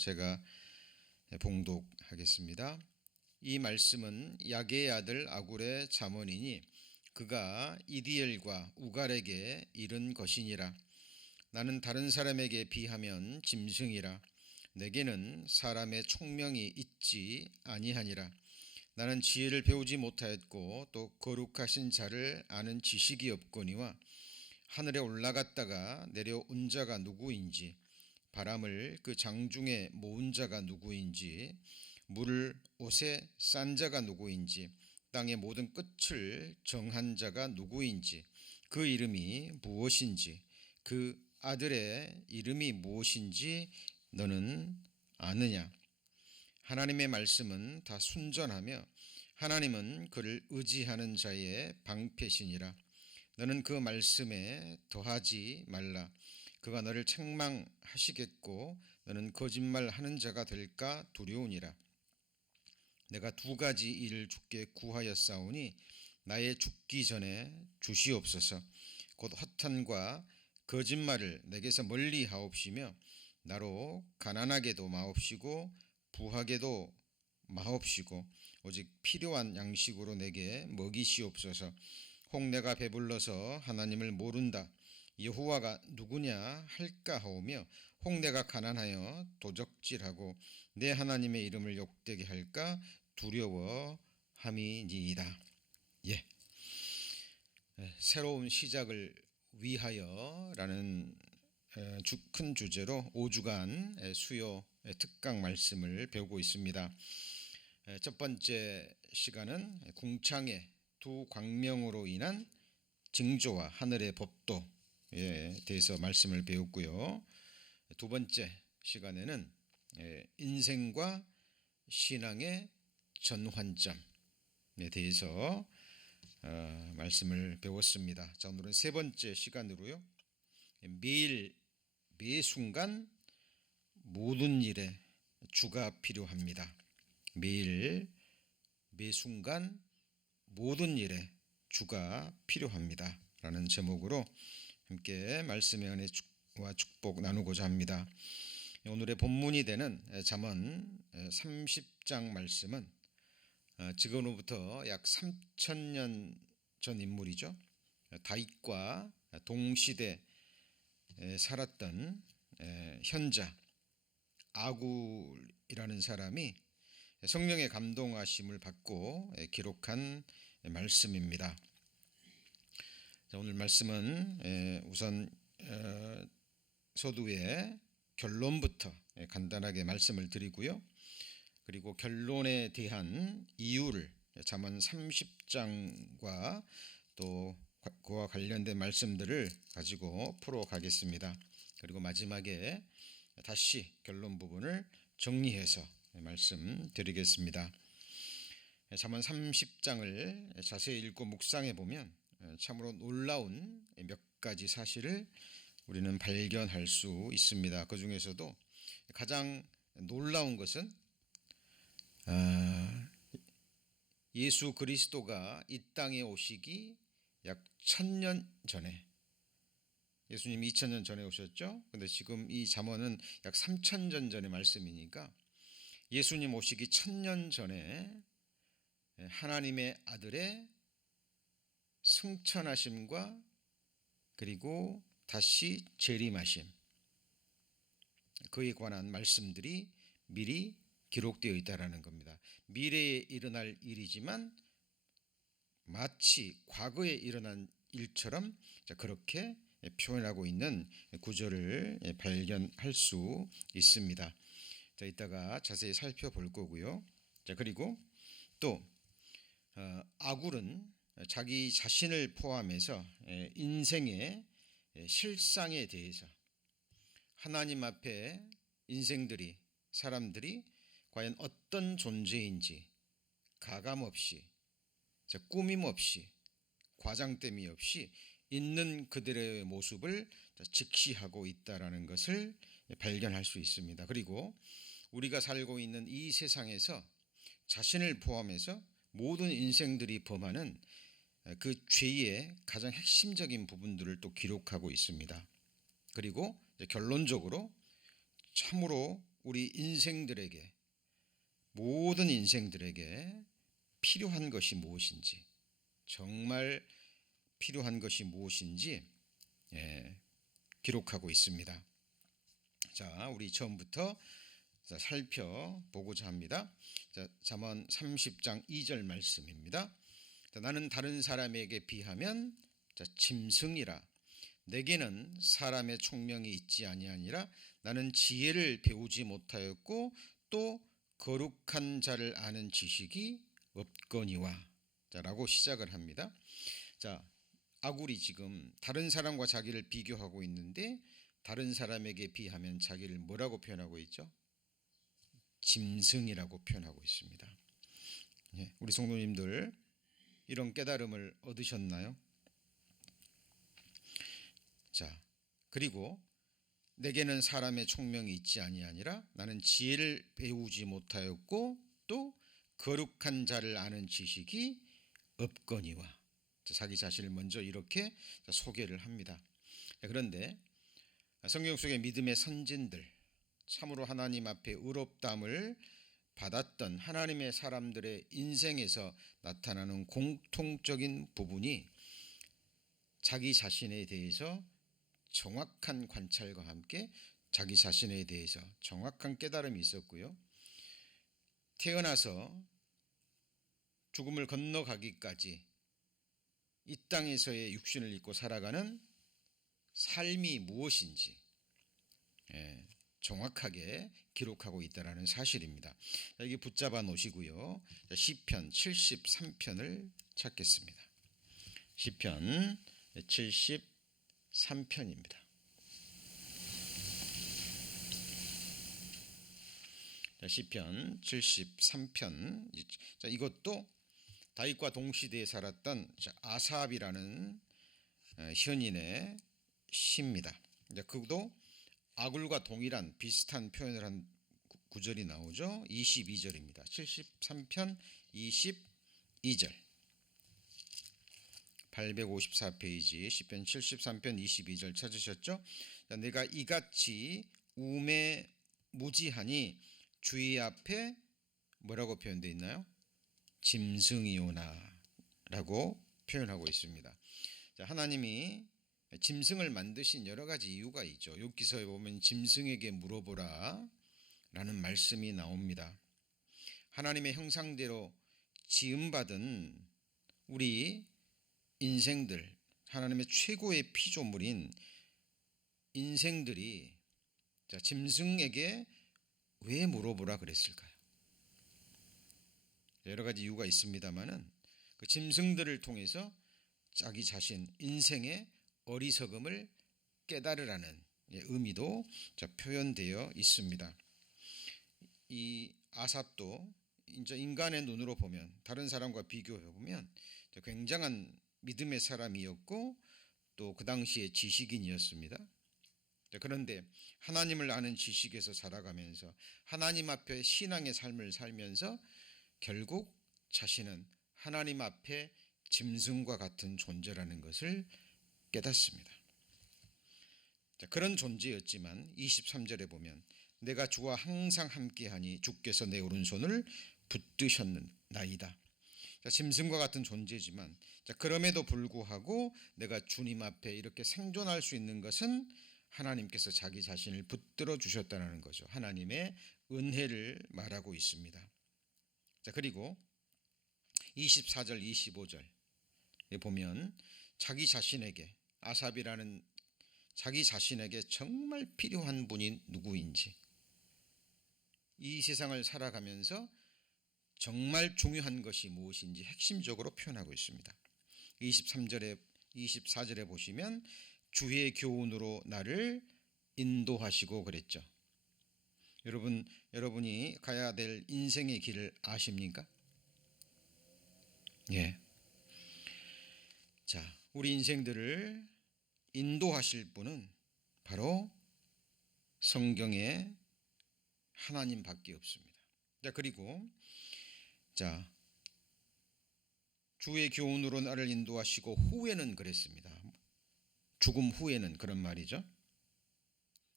제가 봉독하겠습니다. 이 말씀은 야게의 아들 아굴의 잠언이니 그가 이디엘과 우갈에게 이른 것이니라. 나는 다른 사람에게 비하면 짐승이라. 내게는 사람의 총명이 있지 아니하니라. 나는 지혜를 배우지 못하였고 또 거룩하신 자를 아는 지식이 없거니와 하늘에 올라갔다가 내려온 자가 누구인지, 바람을 그 장중에 모은 자가 누구인지, 물을 옷에 싼 자가 누구인지, 땅의 모든 끝을 정한 자가 누구인지, 그 이름이 무엇인지, 그 아들의 이름이 무엇인지 너는 아느냐? 하나님의 말씀은 다 순전하며 하나님은 그를 의지하는 자의 방패시니라. 너는 그 말씀에 더하지 말라. 그가 너를 책망하시겠고 너는 거짓말하는 자가 될까 두려우니라. 내가 두 가지 일을 주께 구하였사오니 나의 죽기 전에 주시옵소서. 곧 허탄과 거짓말을 내게서 멀리 하옵시며 나로 가난하게도 마옵시고 부하게도 마옵시고 오직 필요한 양식으로 내게 먹이시옵소서. 혹 내가 배불러서 하나님을 모른다 여호와가 누구냐 할까 하오며 혹 내가 가난하여 도적질하고 내 하나님의 이름을 욕되게 할까 두려워함이니이다. 예, 새로운 시작을 위하여라는 큰 주제로 5주간 수요 특강 말씀을 배우고 있습니다. 첫 번째 시간은 궁창의 두 광명으로 인한 징조와 하늘의 법도에 대해서 말씀을 배웠고요. 두 번째 시간에는 인생과 신앙의 전환점에 대해서 말씀을 배웠습니다. 자, 오늘은 세 번째 시간으로요. 매일 매 순간 모든 일에 주가 필요합니다. 매일 매 순간 모든 일에 주가 필요합니다. 라는 제목으로 함께 말씀의 은혜와 축복 나누고자 합니다. 오늘의 본문이 되는 잠언 30장 말씀은 지금으로부터 약 3000년 전 인물이죠. 다윗과 동시대 살았던 현자 아굴이라는 사람이 성령의 감동하심을 받고 기록한 말씀입니다. 오늘 말씀은 우선 서두의 결론부터 간단하게 말씀을 드리고요. 그리고 결론에 대한 이유를 잠언 30장과 또 그와 관련된 말씀들을 가지고 풀어가겠습니다. 그리고 마지막에 다시 결론 부분을 정리해서 말씀드리겠습니다. 잠언 30장을 자세히 읽고 묵상해 보면 참으로 놀라운 몇 가지 사실을 우리는 발견할 수 있습니다. 그 중에서도 가장 놀라운 것은 예수 그리스도가 이 땅에 오시기 약 1000년 전에, 예수님이 2000년 전에 오셨죠. 근데 지금 이 잠언은 약 3000년 전의 말씀이니까 예수님 오시기 1000년 전에 하나님의 아들의 승천하심과 그리고 다시 재림하심, 그에 관한 말씀들이 미리 기록되어 있다라는 겁니다. 미래에 일어날 일이지만 마치 과거에 일어난 일처럼 그렇게 표현하고 있는 구절을 발견할 수 있습니다. 자, 이따가 자세히 살펴볼 거고요. 자, 그리고 또 아굴은 자기 자신을 포함해서 인생의 실상에 대해서 하나님 앞에 인생들이, 사람들이 과연 어떤 존재인지 가감없이, 꾸밈없이, 과장됨이 없이 있는 그들의 모습을 직시하고 있다라는 것을 발견할 수 있습니다. 그리고 우리가 살고 있는 이 세상에서 자신을 포함해서 모든 인생들이 범하는 그 죄의 가장 핵심적인 부분들을 또 기록하고 있습니다. 그리고 결론적으로 참으로 우리 인생들에게, 모든 인생들에게 필요한 것이 무엇인지, 정말 필요한 것이 무엇인지 기록하고 있습니다. 자, 우리 처음부터 살펴보고자 합니다. 자, 잠언 30장 2절 말씀입니다. 자, 나는 다른 사람에게 비하면 짐승이라. 내게는 사람의 총명이 있지 아니하니라. 나는 지혜를 배우지 못하였고 또 거룩한 자를 아는 지식이 없거니와. 라고 시작을 합니다. 자, 아굴이 지금 다른 사람과 자기를 비교하고 있는데 다른 사람에게 비하면 자기를 뭐라고 표현하고 있죠? 짐승이라고 표현하고 있습니다. 우리 성도님들 이런 깨달음을 얻으셨나요? 자, 그리고 내게는 사람의 총명이 있지 아니하니라. 나는 지혜를 배우지 못하였고 또 거룩한 자를 아는 지식이 없거니와. 자기 자신을 먼저 이렇게 소개를 합니다. 그런데 성경 속의 믿음의 선진들, 참으로 하나님 앞에 의롭다함을 받았던 하나님의 사람들의 인생에서 나타나는 공통적인 부분이 자기 자신에 대해서 정확한 관찰과 함께 자기 자신에 대해서 정확한 깨달음이 있었고요. 태어나서 죽음을 건너가기까지 이 땅에서의 육신을 입고 살아가는 삶이 무엇인지 정확하게 기록하고 있다는 사실입니다. 여기 붙잡아 놓으시고요. 시편 73편을 찾겠습니다. 시편 73편입니다. 시편 73편. 이것도 다윗과 동시대에 살았던 아삽이라는 현인의 시입니다. 그도 아굴과 동일한 비슷한 표현을 한 구절이 나오죠. 22절입니다. 73편 22절. 854페이지 시편 73편 22절 찾으셨죠? 내가 이같이 우매무지하니 주의 앞에 뭐라고 표현되어 있나요? 짐승이오나 라고 표현하고 있습니다. 자, 하나님이 짐승을 만드신 여러 가지 이유가 있죠. 욥기서에 보면 짐승에게 물어보라 라는 말씀이 나옵니다. 하나님의 형상대로 지음받은 우리 인생들, 하나님의 최고의 피조물인 인생들이 짐승에게 왜 물어보라 그랬을까요? 여러 가지 이유가 있습니다만은 그 짐승들을 통해서 자기 자신 인생의 어리석음을 깨달으라는 의미도 표현되어 있습니다. 이 아삽도 이제 인간의 눈으로 보면, 다른 사람과 비교해 보면 굉장한 믿음의 사람이었고 또 그 당시에 지식인이었습니다. 그런데 하나님을 아는 지식에서 살아가면서 하나님 앞에 신앙의 삶을 살면서 결국 자신은 하나님 앞에 짐승과 같은 존재라는 것을 깨닫습니다. 그런 존재였지만 23절에 보면 내가 주와 항상 함께하니 주께서 내 오른손을 붙드셨나이다. 짐승과 같은 존재지만 그럼에도 불구하고 내가 주님 앞에 이렇게 생존할 수 있는 것은 하나님께서 자기 자신을 붙들어 주셨다는 거죠. 하나님의 은혜를 말하고 있습니다. 자, 그리고 24절 25절에 보면 자기 자신에게, 아삽이라는 자기 자신에게 정말 필요한 분이 누구인지, 이 세상을 살아가면서 정말 중요한 것이 무엇인지 핵심적으로 표현하고 있습니다. 24절에 보시면 주의 교훈으로 나를 인도하시고 그랬죠. 여러분이 가야 될 인생의 길을 아십니까? 예. 자, 우리 인생들을 인도하실 분은 바로 성경의 하나님밖에 없습니다. 자, 그리고 주의 교훈으로 나를 인도하시고 후에는 그랬습니다. 죽음 후에는 그런 말이죠.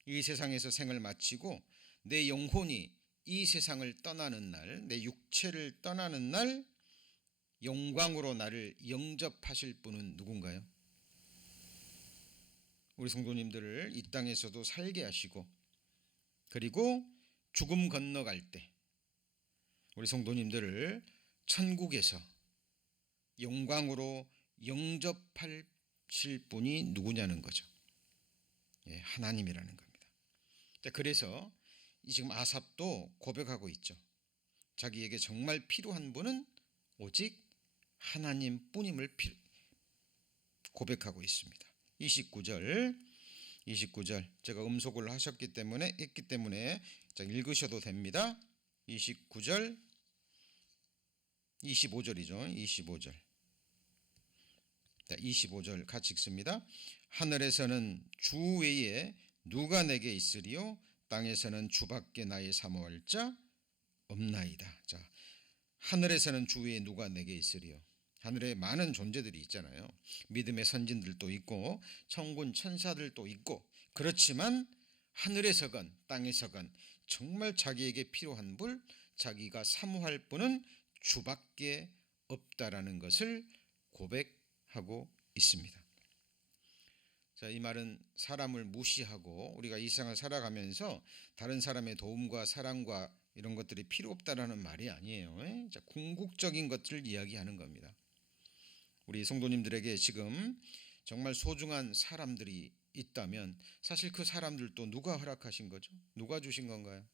이 세상에서 생을 마치고 내 영혼이 이 세상을 떠나는 날, 내 육체를 떠나는 날 영광으로 나를 영접하실 분은 누군가요? 우리 성도님들을 이 땅에서도 살게 하시고, 그리고 죽음 건너갈 때 우리 성도님들을 천국에서 영광으로 영접하실 분이 누구냐는 거죠. 예, 하나님이라는 겁니다. 그래서 지금 아삽도 고백하고 있죠. 자기에게 정말 필요한 분은 오직 하나님뿐임을 고백하고 있습니다. 29절 제가 음속을 했기 때문에 읽으셔도 됩니다. 29절 25절이죠. 25절 같이 읽습니다. 하늘에서는 주 외에 누가 내게 있으리요? 땅에서는 주밖에 나의 사모할 자 없나이다. 자, 하늘에서는 주 외에 누가 내게 있으리요? 하늘에 많은 존재들이 있잖아요. 믿음의 선진들도 있고 천군 천사들도 있고, 그렇지만 하늘에서건 땅에서건 정말 자기에게 필요한 분, 자기가 사모할 분은 주밖에 없다라는 것을 고백하고 있습니다. 자, 이 말은 사람을 무시하고 우리가 이 세상을 살아가면서 다른 사람의 도움과 사랑과 이런 것들이 필요 없다라는 말이 아니에요. 자, 궁극적인 것들을 이야기하는 겁니다. 우리 성도님들에게 지금 정말 소중한 사람들이 있다면 사실 그 사람들도 누가 허락하신 거죠? 누가 주신 건가요?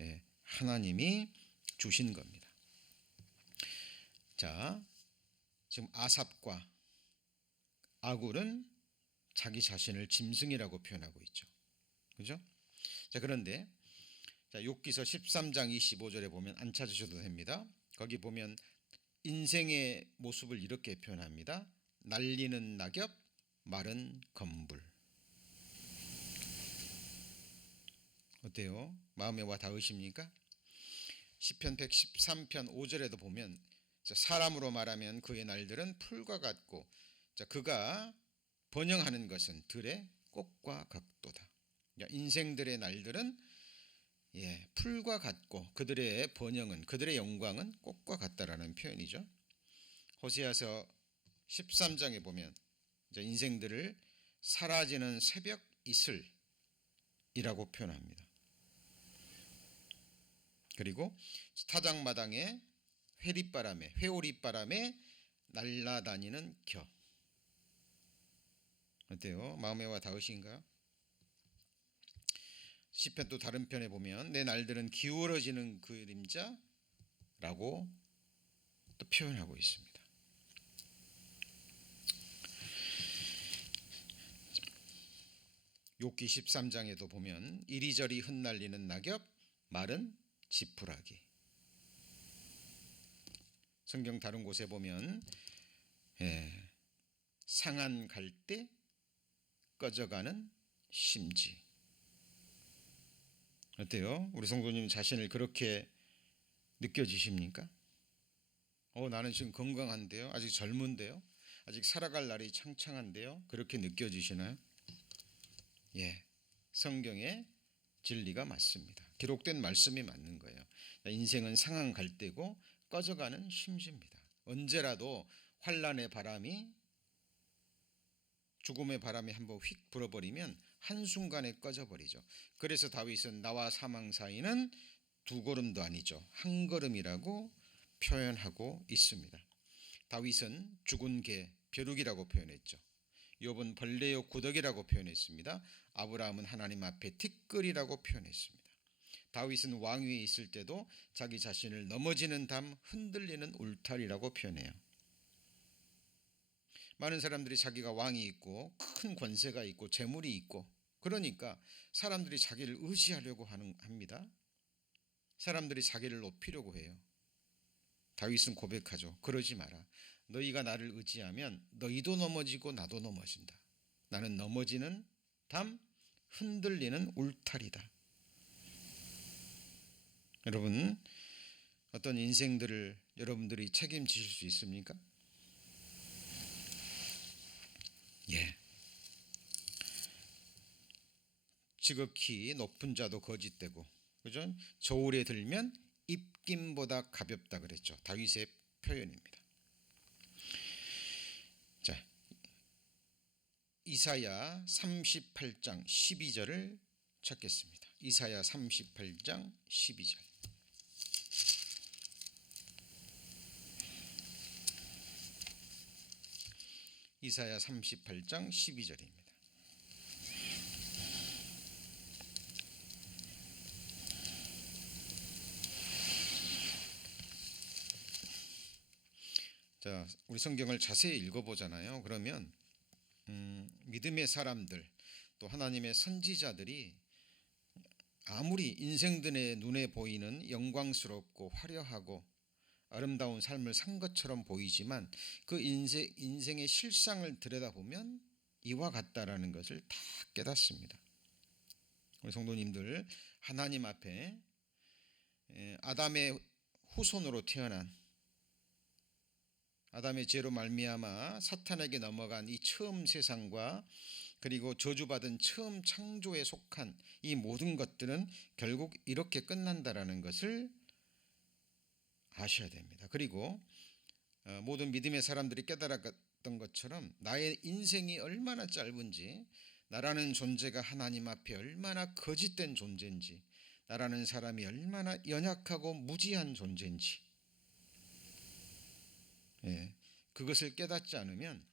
예, 하나님이 주신 겁니다. 자, 지금 아삽과 아굴은 자기 자신을 짐승이라고 표현하고 있죠. 그죠? 자, 그런데 욥기서 13장 25절에 보면 안 찾으셔도 됩니다. 거기 보면 인생의 모습을 이렇게 표현합니다. 날리는 낙엽, 마른 검불. 어때요? 마음에 와 닿으십니까? 시편 113편 5절에도 보면 사람으로 말하면 그의 날들은 풀과 같고 그가 번영하는 것은 들의 꽃과 같도다. 인생들의 날들은 풀과 같고 그들의 번영은, 그들의 영광은 꽃과 같다라는 표현이죠. 호세아서 13장에 보면 인생들을 사라지는 새벽 이슬이라고 표현합니다. 그리고 타작마당에 회오리바람에 날아다니는 겨. 어때요? 마음에 와 닿으신가요? 시편 또 다른 편에 보면 내 날들은 기울어지는 그림자라고 또 표현하고 있습니다. 욥기 13장에도 보면 이리저리 흩날리는 낙엽, 마른 지푸라기. 성경 다른 곳에 보면 상한 갈대, 꺼져가는 심지. 어때요? 우리 성도님 자신을 그렇게 느껴지십니까? 나는 지금 건강한데요, 아직 젊은데요, 아직 살아갈 날이 창창한데요, 그렇게 느껴지시나요? 예, 성경의 진리가 맞습니다. 기록된 말씀이 맞는 거예요. 인생은 상한 갈대고 꺼져가는 심지입니다. 언제라도 환란의 바람이, 죽음의 바람이 한번 휙 불어버리면 한순간에 꺼져버리죠. 그래서 다윗은 나와 사망 사이는 두 걸음도 아니죠, 한 걸음이라고 표현하고 있습니다. 다윗은 죽은 개, 벼룩이라고 표현했죠. 욥은 벌레요 구더기라고 표현했습니다. 아브라함은 하나님 앞에 티끌이라고 표현했습니다. 다윗은 왕위에 있을 때도 자기 자신을 넘어지는 담, 흔들리는 울타리라고 표현해요. 많은 사람들이 자기가 왕이 있고 큰 권세가 있고 재물이 있고 그러니까 사람들이 자기를 의지하려고 합니다. 사람들이 자기를 높이려고 해요. 다윗은 고백하죠. 그러지 마라. 너희가 나를 의지하면 너희도 넘어지고 나도 넘어진다. 나는 넘어지는 담, 흔들리는 울타리다. 여러분, 어떤 인생들을 여러분들이 책임지실 수 있습니까? 지극히 높은 자도 거짓되고, 그죠? 저울에 들면 입김보다 가볍다 그랬죠. 다윗의 표현입니다. 자, 이사야 38장 12절을 찾겠습니다. 이사야 38장 12절. 이사야 38장 12절입니다. 자, 우리 성경을 자세히 읽어보잖아요. 그러면 믿음의 사람들, 또 하나님의 선지자들이 아무리 인생들의 눈에 보이는 영광스럽고 화려하고 아름다운 삶을 산 것처럼 보이지만 그 인생의 실상을 들여다보면 이와 같다라는 것을 다 깨닫습니다. 우리 성도님들, 하나님 앞에 아담의 후손으로 태어난, 아담의 죄로 말미암아 사탄에게 넘어간 이 처음 세상과 그리고 저주받은 처음 창조에 속한 이 모든 것들은 결국 이렇게 끝난다라는 것을 아셔야 됩니다. 그리고 모든 믿음의 사람들이 깨달았던 것처럼 나의 인생이 얼마나 짧은지, 나라는 존재가 하나님 앞에 얼마나 거짓된 존재인지, 나라는 사람이 얼마나 연약하고 무지한 존재인지, 그것을 깨닫지 않으면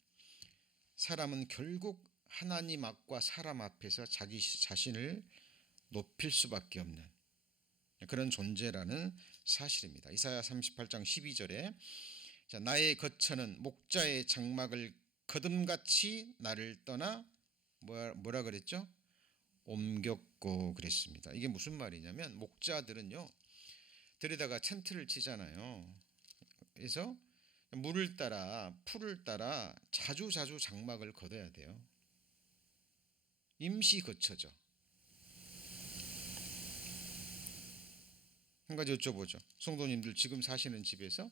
사람은 결국 하나님 앞과 사람 앞에서 자기 자신을 높일 수밖에 없는 그런 존재라는 사실입니다. 이사야 38장 12절에 자, 나의 거처는 목자의 장막을 거듭같이 나를 떠나 뭐라 그랬죠? 옮겼고 그랬습니다. 이게 무슨 말이냐면 목자들은요, 들에다가 텐트를 치잖아요. 그래서 물을 따라 풀을 따라 자주 장막을 걷어야 돼요. 임시 거처죠. 한 가지 여쭤보죠. 성도님들 지금 사시는 집에서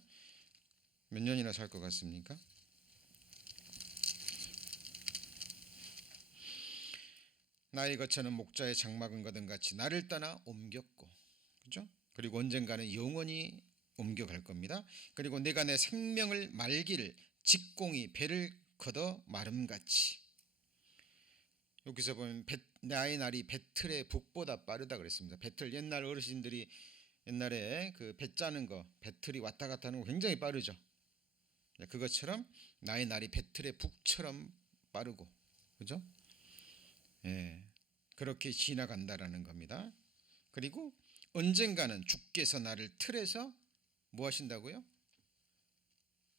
몇 년이나 살 것 같습니까? 나의 거처는 목자의 장막은 거든같이 나를 떠나 옮겼고, 그죠? 그리고 언젠가는 영원히 옮겨갈 겁니다. 그리고 내가 내 생명을 말기를 직공이 배를 걷어 마름같이. 여기서 보면 나의 날이 배틀의 북보다 빠르다 그랬습니다. 배틀, 옛날 어르신들이 옛날에 그 배 짜는 거, 배틀이 왔다 갔다 하는 거 굉장히 빠르죠. 그것처럼 나의 날이 배틀의 북처럼 빠르고, 그죠? 그렇게 지나간다라는 겁니다. 그리고 언젠가는 주께서 나를 틀에서 뭐 하신다고요?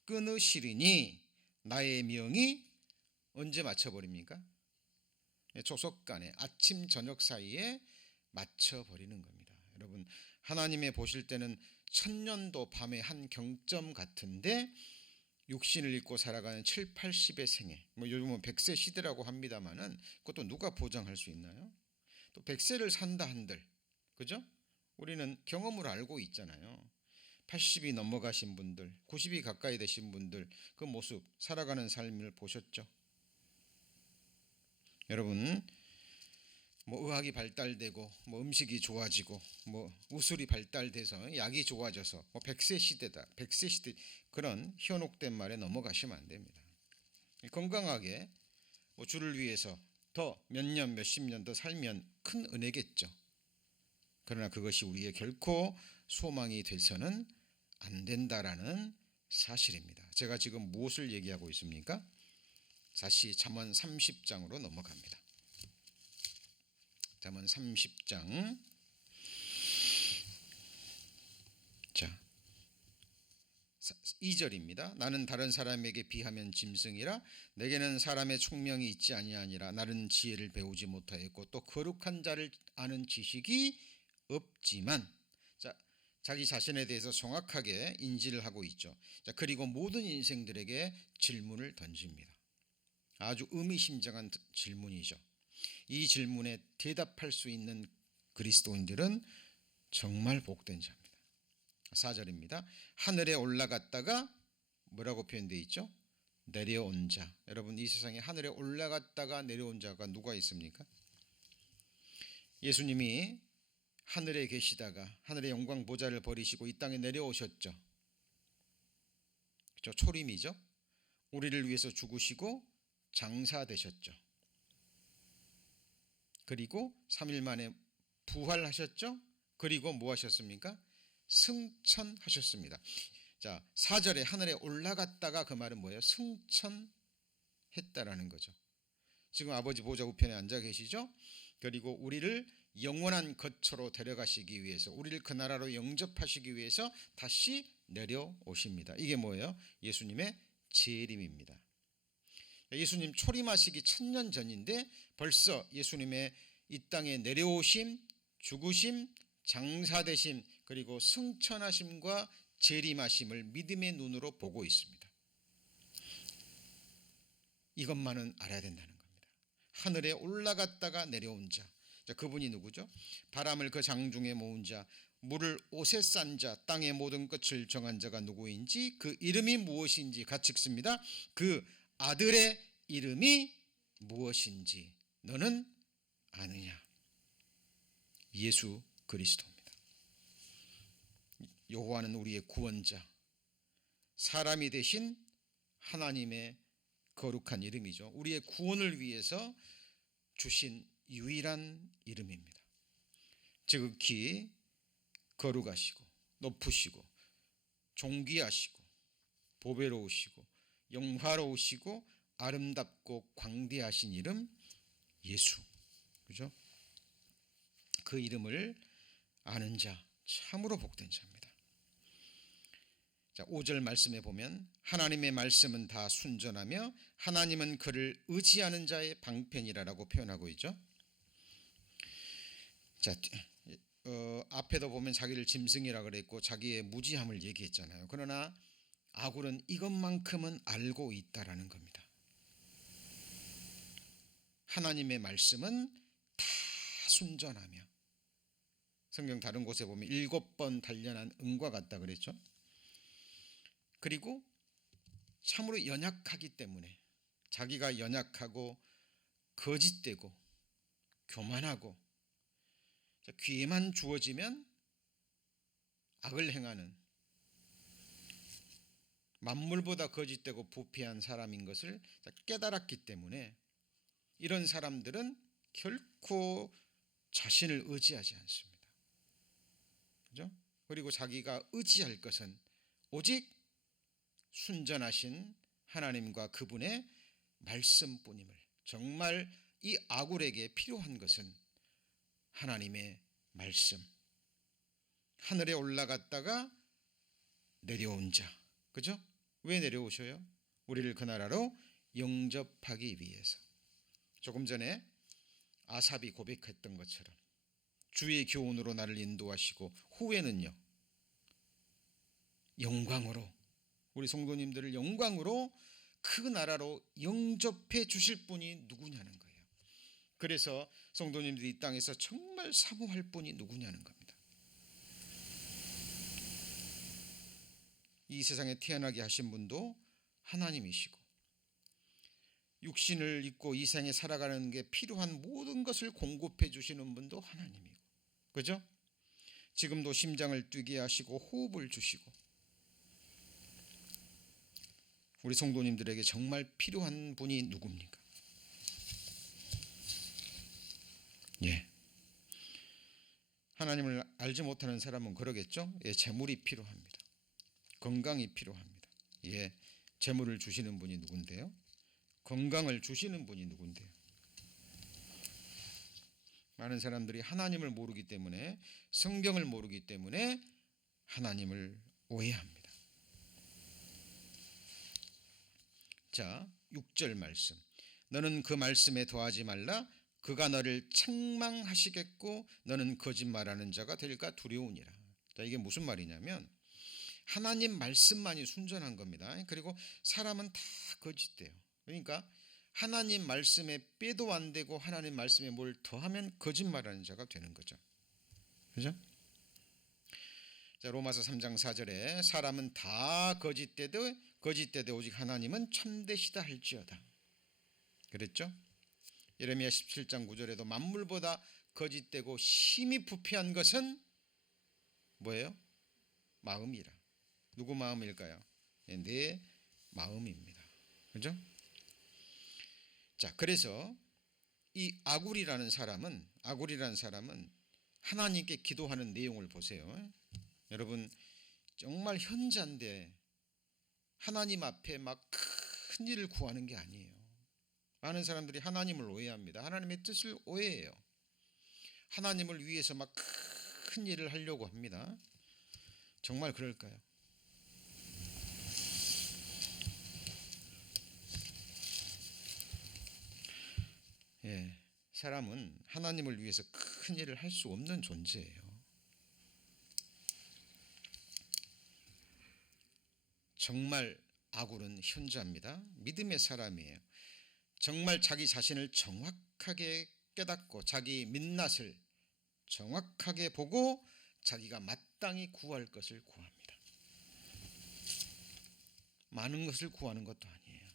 끊으시리니 나의 명이 언제 맞춰버립니까? 조석간에 아침 저녁 사이에 맞춰버리는 겁니다. 여러분, 하나님의 보실 때는 천년도 밤의 한 경점 같은데 육신을 입고 살아가는 7, 80의 생애, 요즘은 100세 시대라고 합니다만은 그것도 누가 보장할 수 있나요? 또 100세를 산다 한들, 그죠? 우리는 경험을 알고 있잖아요. 80이 넘어가신 분들, 90이 가까이 되신 분들 그 모습, 살아가는 삶을 보셨죠? 여러분, 의학이 발달되고 음식이 좋아지고 우술이 발달돼서 약이 좋아져서 100세 시대다, 100세 시대, 그런 현혹된 말에 넘어가시면 안 됩니다. 건강하게 주를 위해서 더 몇 년, 몇십 년 더 살면 큰 은혜겠죠. 그러나 그것이 우리의 결코 소망이 돼서는 안 된다라는 사실입니다. 제가 지금 무엇을 얘기하고 있습니까? 다시 잠언 30장으로 넘어갑니다. 잠언 30장, 자 2절입니다. 나는 다른 사람에게 비하면 짐승이라 내게는 사람의 총명이 있지 아니하니라. 나는 지혜를 배우지 못하였고 또 거룩한 자를 아는 지식이 없지만, 자, 자기 자신에 대해서 정확하게 인지를 하고 있죠. 자, 그리고 모든 인생들에게 질문을 던집니다. 아주 의미심장한 질문이죠. 이 질문에 대답할 수 있는 그리스도인들은 정말 복된 자입니다. 4절입니다. 하늘에 올라갔다가 뭐라고 표현되어 있죠? 내려온 자. 여러분, 이 세상에 하늘에 올라갔다가 내려온 자가 누가 있습니까? 예수님이 하늘에 계시다가 하늘의 영광 보좌를 버리시고 이 땅에 내려오셨죠. 그렇죠? 초림이죠. 우리를 위해서 죽으시고 장사되셨죠. 그리고 3일 만에 부활하셨죠. 그리고 뭐 하셨습니까? 승천하셨습니다. 자, 4절에 하늘에 올라갔다가 그 말은 뭐예요? 승천했다라는 거죠. 지금 아버지 보좌 우편에 앉아 계시죠. 그리고 우리를 영원한 거처로 데려가시기 위해서, 우리를 그 나라로 영접하시기 위해서 다시 내려오십니다. 이게 뭐예요? 예수님의 재림입니다. 예수님 초림하시기 1000년 전인데 벌써 예수님의 이 땅에 내려오심, 죽으심, 장사되심, 그리고 승천하심과 재림하심을 믿음의 눈으로 보고 있습니다. 이것만은 알아야 된다는 겁니다. 하늘에 올라갔다가 내려온 자, 그분이 누구죠? 바람을 그 장중에 모은 자, 물을 옷에 싼 자, 땅의 모든 끝을 정한 자가 누구인지, 그 이름이 무엇인지 같이 읽습니다. 그 아들의 이름이 무엇인지 너는 아느냐? 예수 그리스도입니다. 여호와는 우리의 구원자, 사람이 되신 하나님의 거룩한 이름이죠. 우리의 구원을 위해서 주신 유일한 이름입니다. 지극히 거룩하시고 높으시고 존귀하시고 보배로우시고 영화로우시고 아름답고 광대하신 이름 예수. 그죠? 그 이름을 아는 자 참으로 복된 자입니다. 자, 5절 말씀에 보면 하나님의 말씀은 다 순전하며 하나님은 그를 의지하는 자의 방편이라고 표현하고 있죠. 자, 앞에도 보면 자기를 짐승이라 그랬고 자기의 무지함을 얘기했잖아요. 그러나 아굴은 이것만큼은 알고 있다라는 겁니다. 하나님의 말씀은 다 순전하며, 성경 다른 곳에 보면 7번 단련한 은과 같다 그랬죠. 그리고 참으로 연약하기 때문에, 자기가 연약하고 거짓되고 교만하고 기회만 주어지면 악을 행하는, 만물보다 거짓되고 부패한 사람인 것을 깨달았기 때문에 이런 사람들은 결코 자신을 의지하지 않습니다. 그죠? 그리고 자기가 의지할 것은 오직 순전하신 하나님과 그분의 말씀뿐임을, 정말 이 아굴에게 필요한 것은 하나님의 말씀, 하늘에 올라갔다가 내려온 자. 그죠? 왜 내려오셔요? 우리를 그 나라로 영접하기 위해서. 조금 전에 아삽이 고백했던 것처럼 주의 교훈으로 나를 인도하시고 후에는요 영광으로, 우리 성도님들을 영광으로 그 나라로 영접해 주실 분이 누구냐는 거예요. 그래서 성도님들이 이 땅에서 정말 사모할 분이 누구냐는 겁니다. 이 세상에 태어나게 하신 분도 하나님이시고, 육신을 입고 이 생에 살아가는 게 필요한 모든 것을 공급해 주시는 분도 하나님이고, 그죠? 지금도 심장을 뛰게 하시고 호흡을 주시고, 우리 성도님들에게 정말 필요한 분이 누굽니까? 예. 하나님을 알지 못하는 사람은 그러겠죠. 예, 재물이 필요합니다. 건강이 필요합니다. 예, 재물을 주시는 분이 누군데요? 건강을 주시는 분이 누군데요? 많은 사람들이 하나님을 모르기 때문에, 성경을 모르기 때문에 하나님을 오해합니다. 자, 6절 말씀. 너는 그 말씀에 더하지 말라. 그가 너를 책망하시겠고 너는 거짓말하는 자가 될까 두려우니라. 자, 이게 무슨 말이냐면 하나님 말씀만이 순전한 겁니다. 그리고 사람은 다 거짓돼요. 그러니까 하나님 말씀에 빼도 안 되고 하나님 말씀에 뭘 더하면 거짓말하는 자가 되는 거죠. 그죠? 자, 로마서 3장 4절에 사람은 다 거짓되되 오직 하나님은 참되시다 할지어다. 그랬죠? 예레미야 17장 9절에도 만물보다 거짓되고 심히 부패한 것은 뭐예요? 마음이라. 누구 마음일까요? 내 마음입니다. 그죠? 자, 그래서 이 아굴이라는 사람은 하나님께 기도하는 내용을 보세요. 여러분 정말 현자인데 하나님 앞에 막 큰 일을 구하는 게 아니에요. 많은 사람들이 하나님을 오해합니다. 하나님의 뜻을 오해해요. 하나님을 위해서 막 큰 일을 하려고 합니다. 정말 그럴까요? 예, 사람은 하나님을 위해서 큰 일을 할 수 없는 존재예요. 정말 아굴은 현자입니다. 믿음의 사람이에요. 정말 자기 자신을 정확하게 깨닫고 자기 민낯을 정확하게 보고 자기가 마땅히 구할 것을 구합니다. 많은 것을 구하는 것도 아니에요.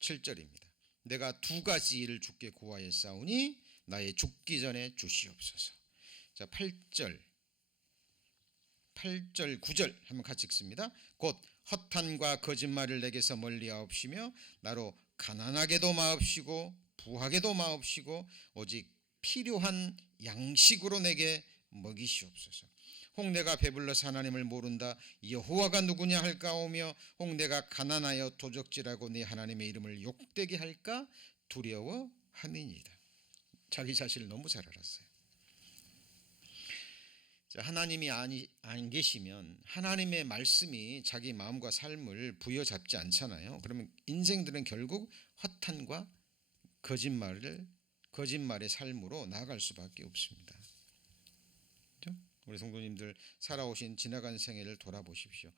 7절입니다. 내가 두 가지 일을 주께 구하였사오니 나의 죽기 전에 주시옵소서. 자, 8절 9절 한번 같이 읽습니다. 곧 허탄과 거짓말을 내게서 멀리하옵시며 나로 가난하게도 마옵시고 부하게도 마옵시고 오직 필요한 양식으로 내게 먹이시옵소서. 혹 내가 배불러서 하나님을 모른다 여호와가 누구냐 할까오며 혹 내가 가난하여 도적질하고 네 하나님의 이름을 욕되게 할까 두려워함이니이다. 자기 자신을 너무 잘 알았어요. 하나님이 안 계시면 하나님의 말씀이 자기 마음과 삶을 부여잡지 않잖아요. 그러면 인생들은 결국 허탄과 거짓말의 삶으로 나아갈 수밖에 없습니다. 그렇죠? 우리 성도님들 살아오신 지나간 생애를 돌아보십시오.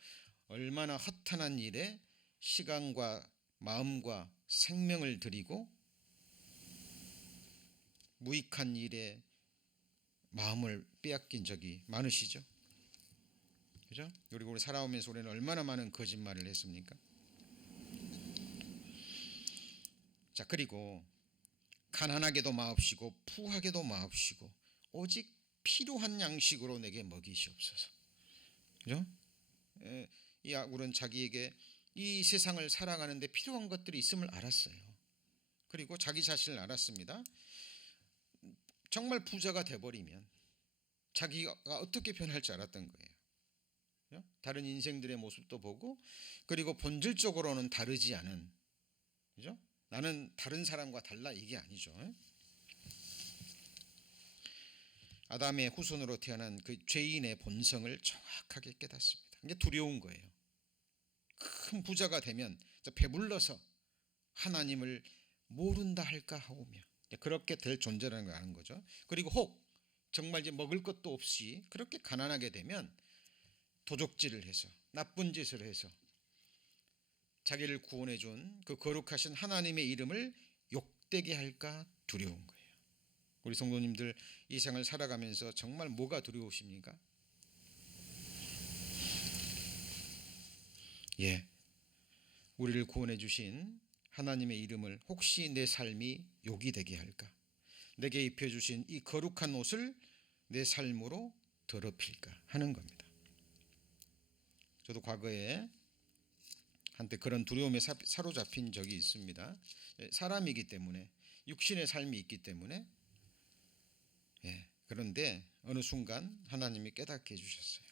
얼마나 허탄한 일에 시간과 마음과 생명을 들이고 무익한 일에 마음을 빼앗긴 적이 많으시죠? 그죠? 그리고 우리 살아오면서 우리는 얼마나 많은 거짓말을 했습니까? 자, 그리고 가난하게도 마옵시고 부하게도 마옵시고 오직 필요한 양식으로 내게 먹이시옵소서. 그죠? 이 아굴은 자기에게 이 세상을 살아가는데 필요한 것들이 있음을 알았어요. 그리고 자기 자신을 알았습니다. 정말 부자가 돼버리면 자기가 어떻게 변할지 알았던 거예요. 다른 인생들의 모습도 보고 그리고 본질적으로는 다르지 않은, 그죠? 나는 다른 사람과 달라 이게 아니죠. 아담의 후손으로 태어난 그 죄인의 본성을 정확하게 깨닫습니다. 이게 두려운 거예요. 큰 부자가 되면 배불러서 하나님을 모른다 할까 하오며 그렇게 될 존재라는 걸 아는 거죠. 그리고 혹 정말 이제 먹을 것도 없이 그렇게 가난하게 되면 도적질을 해서 나쁜 짓을 해서 자기를 구원해 준 그 거룩하신 하나님의 이름을 욕되게 할까 두려운 거예요. 우리 성도님들 이 생을 살아가면서 정말 뭐가 두려우십니까? 예, 우리를 구원해 주신 하나님의 이름을 혹시 내 삶이 욕이 되게 할까? 내게 입혀주신 이 거룩한 옷을 내 삶으로 더럽힐까 하는 겁니다. 저도 과거에 한때 그런 두려움에 사로잡힌 적이 있습니다. 사람이기 때문에 육신의 삶이 있기 때문에 그런데 어느 순간 하나님이 깨닫게 해주셨어요.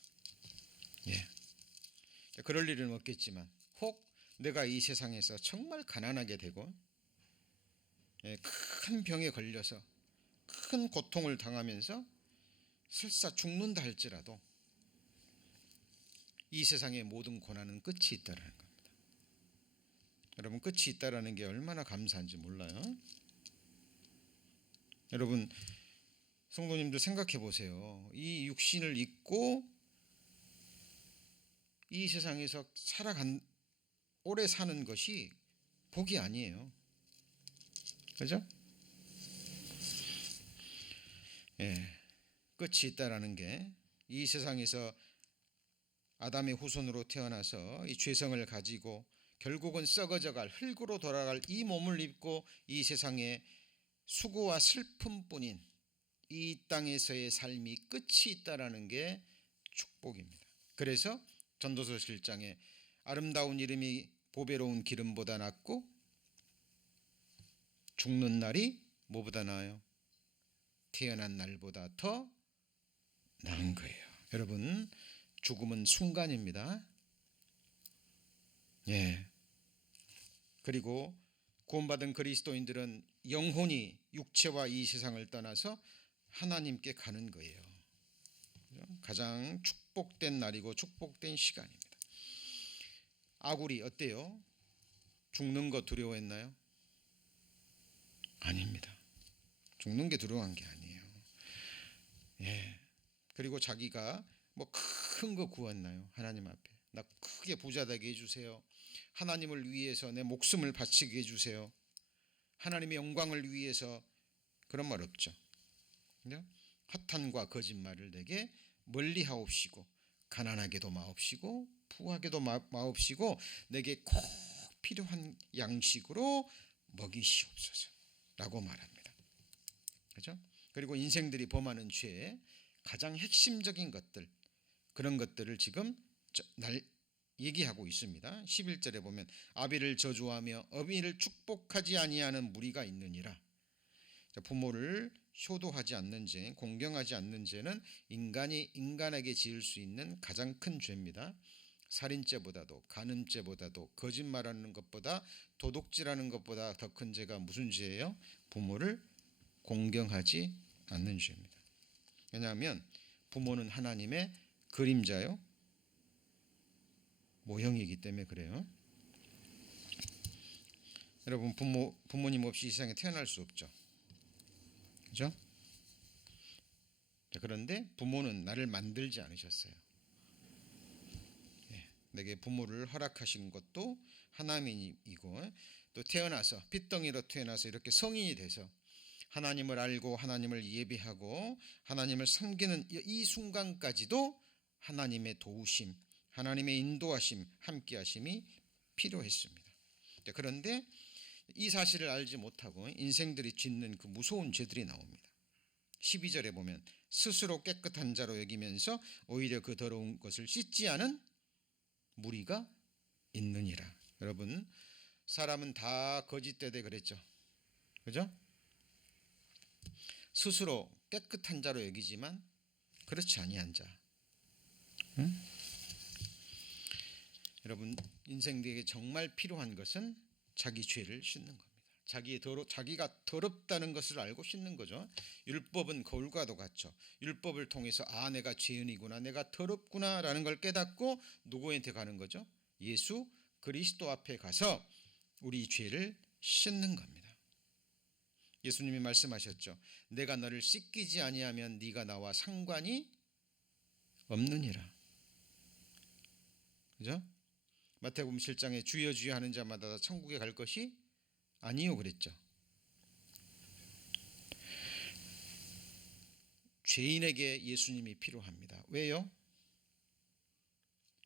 그럴 일은 없겠지만 혹 내가 이 세상에서 정말 가난하게 되고 큰 병에 걸려서 큰 고통을 당하면서 설사 죽는다 할지라도 이 세상의 모든 고난은 끝이 있다는 겁니다. 여러분 끝이 있다는 게 얼마나 감사한지 몰라요. 여러분 성도님들 생각해 보세요. 이 육신을 입고 이 세상에서 오래 사는 것이 복이 아니에요. 그죠? 끝이 있다라는 게 이 세상에서 아담의 후손으로 태어나서 이 죄성을 가지고 결국은 썩어져갈 흙으로 돌아갈 이 몸을 입고 이 세상에 수고와 슬픔뿐인 이 땅에서의 삶이 끝이 있다라는 게 축복입니다. 그래서 전도서 7장에 아름다운 이름이 보배로운 기름보다 낫고 죽는 날이 뭐보다 나아요? 태어난 날보다 더 나은 거예요. 여러분, 죽음은 순간입니다. 예. 그리고 구원받은 그리스도인들은 영혼이 육체와 이 세상을 떠나서 하나님께 가는 거예요. 가장 축복된 날이고 축복된 시간입니다. 아굴이 어때요? 죽는 거 두려워했나요? 아닙니다. 죽는 게 두려워한 게 아니에요. 예. 그리고 자기가 뭐 큰 거 구했나요? 하나님 앞에 나 크게 부자 되게 해주세요. 하나님을 위해서 내 목숨을 바치게 해주세요. 하나님의 영광을 위해서, 그런 말 없죠. 허탄과 거짓말을 내게 멀리 하옵시고 가난하게도 마옵시고 부하게도 마옵시고 내게 꼭 필요한 양식으로 먹이시옵소서라고 말합니다. 그렇죠? 그리고 인생들이 범하는 죄의 가장 핵심적인 것들, 그런 것들을 지금 얘기하고 있습니다. 11절에 보면 아비를 저주하며 어미를 축복하지 아니하는 무리가 있느니라. 부모를 효도하지 않는 죄, 공경하지 않는 죄는 인간이 인간에게 지을 수 있는 가장 큰 죄입니다. 살인죄보다도 간음죄보다도 거짓말하는 것보다 도둑질하는 것보다 더 큰 죄가 무슨 죄예요? 부모를 공경하지 않는 죄입니다. 왜냐하면 부모는 하나님의 그림자요, 모형이기 때문에 그래요. 여러분, 부모님 없이 이 세상에 태어날 수 없죠. 그렇죠? 그런데 부모는 나를 만들지 않으셨어요. 내게 부모를 허락하신 것도 하나님이고, 또 태어나서 핏덩이로 태어나서 이렇게 성인이 돼서 하나님을 알고 하나님을 예배하고 하나님을 섬기는 이 순간까지도 하나님의 도우심, 하나님의 인도하심, 함께하심이 필요했습니다. 그런데 이 사실을 알지 못하고 인생들이 짓는 그 무서운 죄들이 나옵니다. 12절에 보면 스스로 깨끗한 자로 여기면서 오히려 그 더러운 것을 씻지 않은 무리가 있느니라. 여러분, 사람은 다 거짓되되 그랬죠. 그죠? 스스로 깨끗한 자로 여기지만 그렇지 아니한 자. 응? 여러분, 인생에게 정말 필요한 것은 자기 죄를 씻는 겁니다. 자기가 더럽다는 것을 알고 씻는 거죠. 율법은 거울과도 같죠. 율법을 통해서 내가 죄인이구나, 내가 더럽구나라는 걸 깨닫고 누구한테 가는 거죠? 예수 그리스도 앞에 가서 우리 죄를 씻는 겁니다. 예수님이 말씀하셨죠. 내가 너를 씻기지 아니하면 네가 나와 상관이 없느니라. 그죠? 마태복음 7장에 주여 주여 하는 자마다 천국에 갈 것이 아니요 그랬죠. 죄인에게 예수님이 필요합니다. 왜요?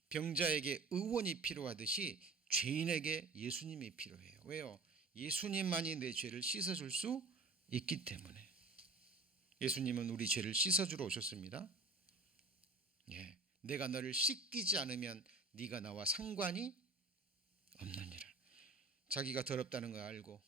병자에게 의원이 필요하듯이 죄인에게 예수님이 필요해요. 왜요? 예수님만이 내 죄를 씻어줄 수 있기 때문에. 예수님은 우리 죄를 씻어주러 오셨습니다. 예, 내가 너를 씻기지 않으면 네가 나와 상관이 없느니라. 자기가 더럽다는 걸 알고,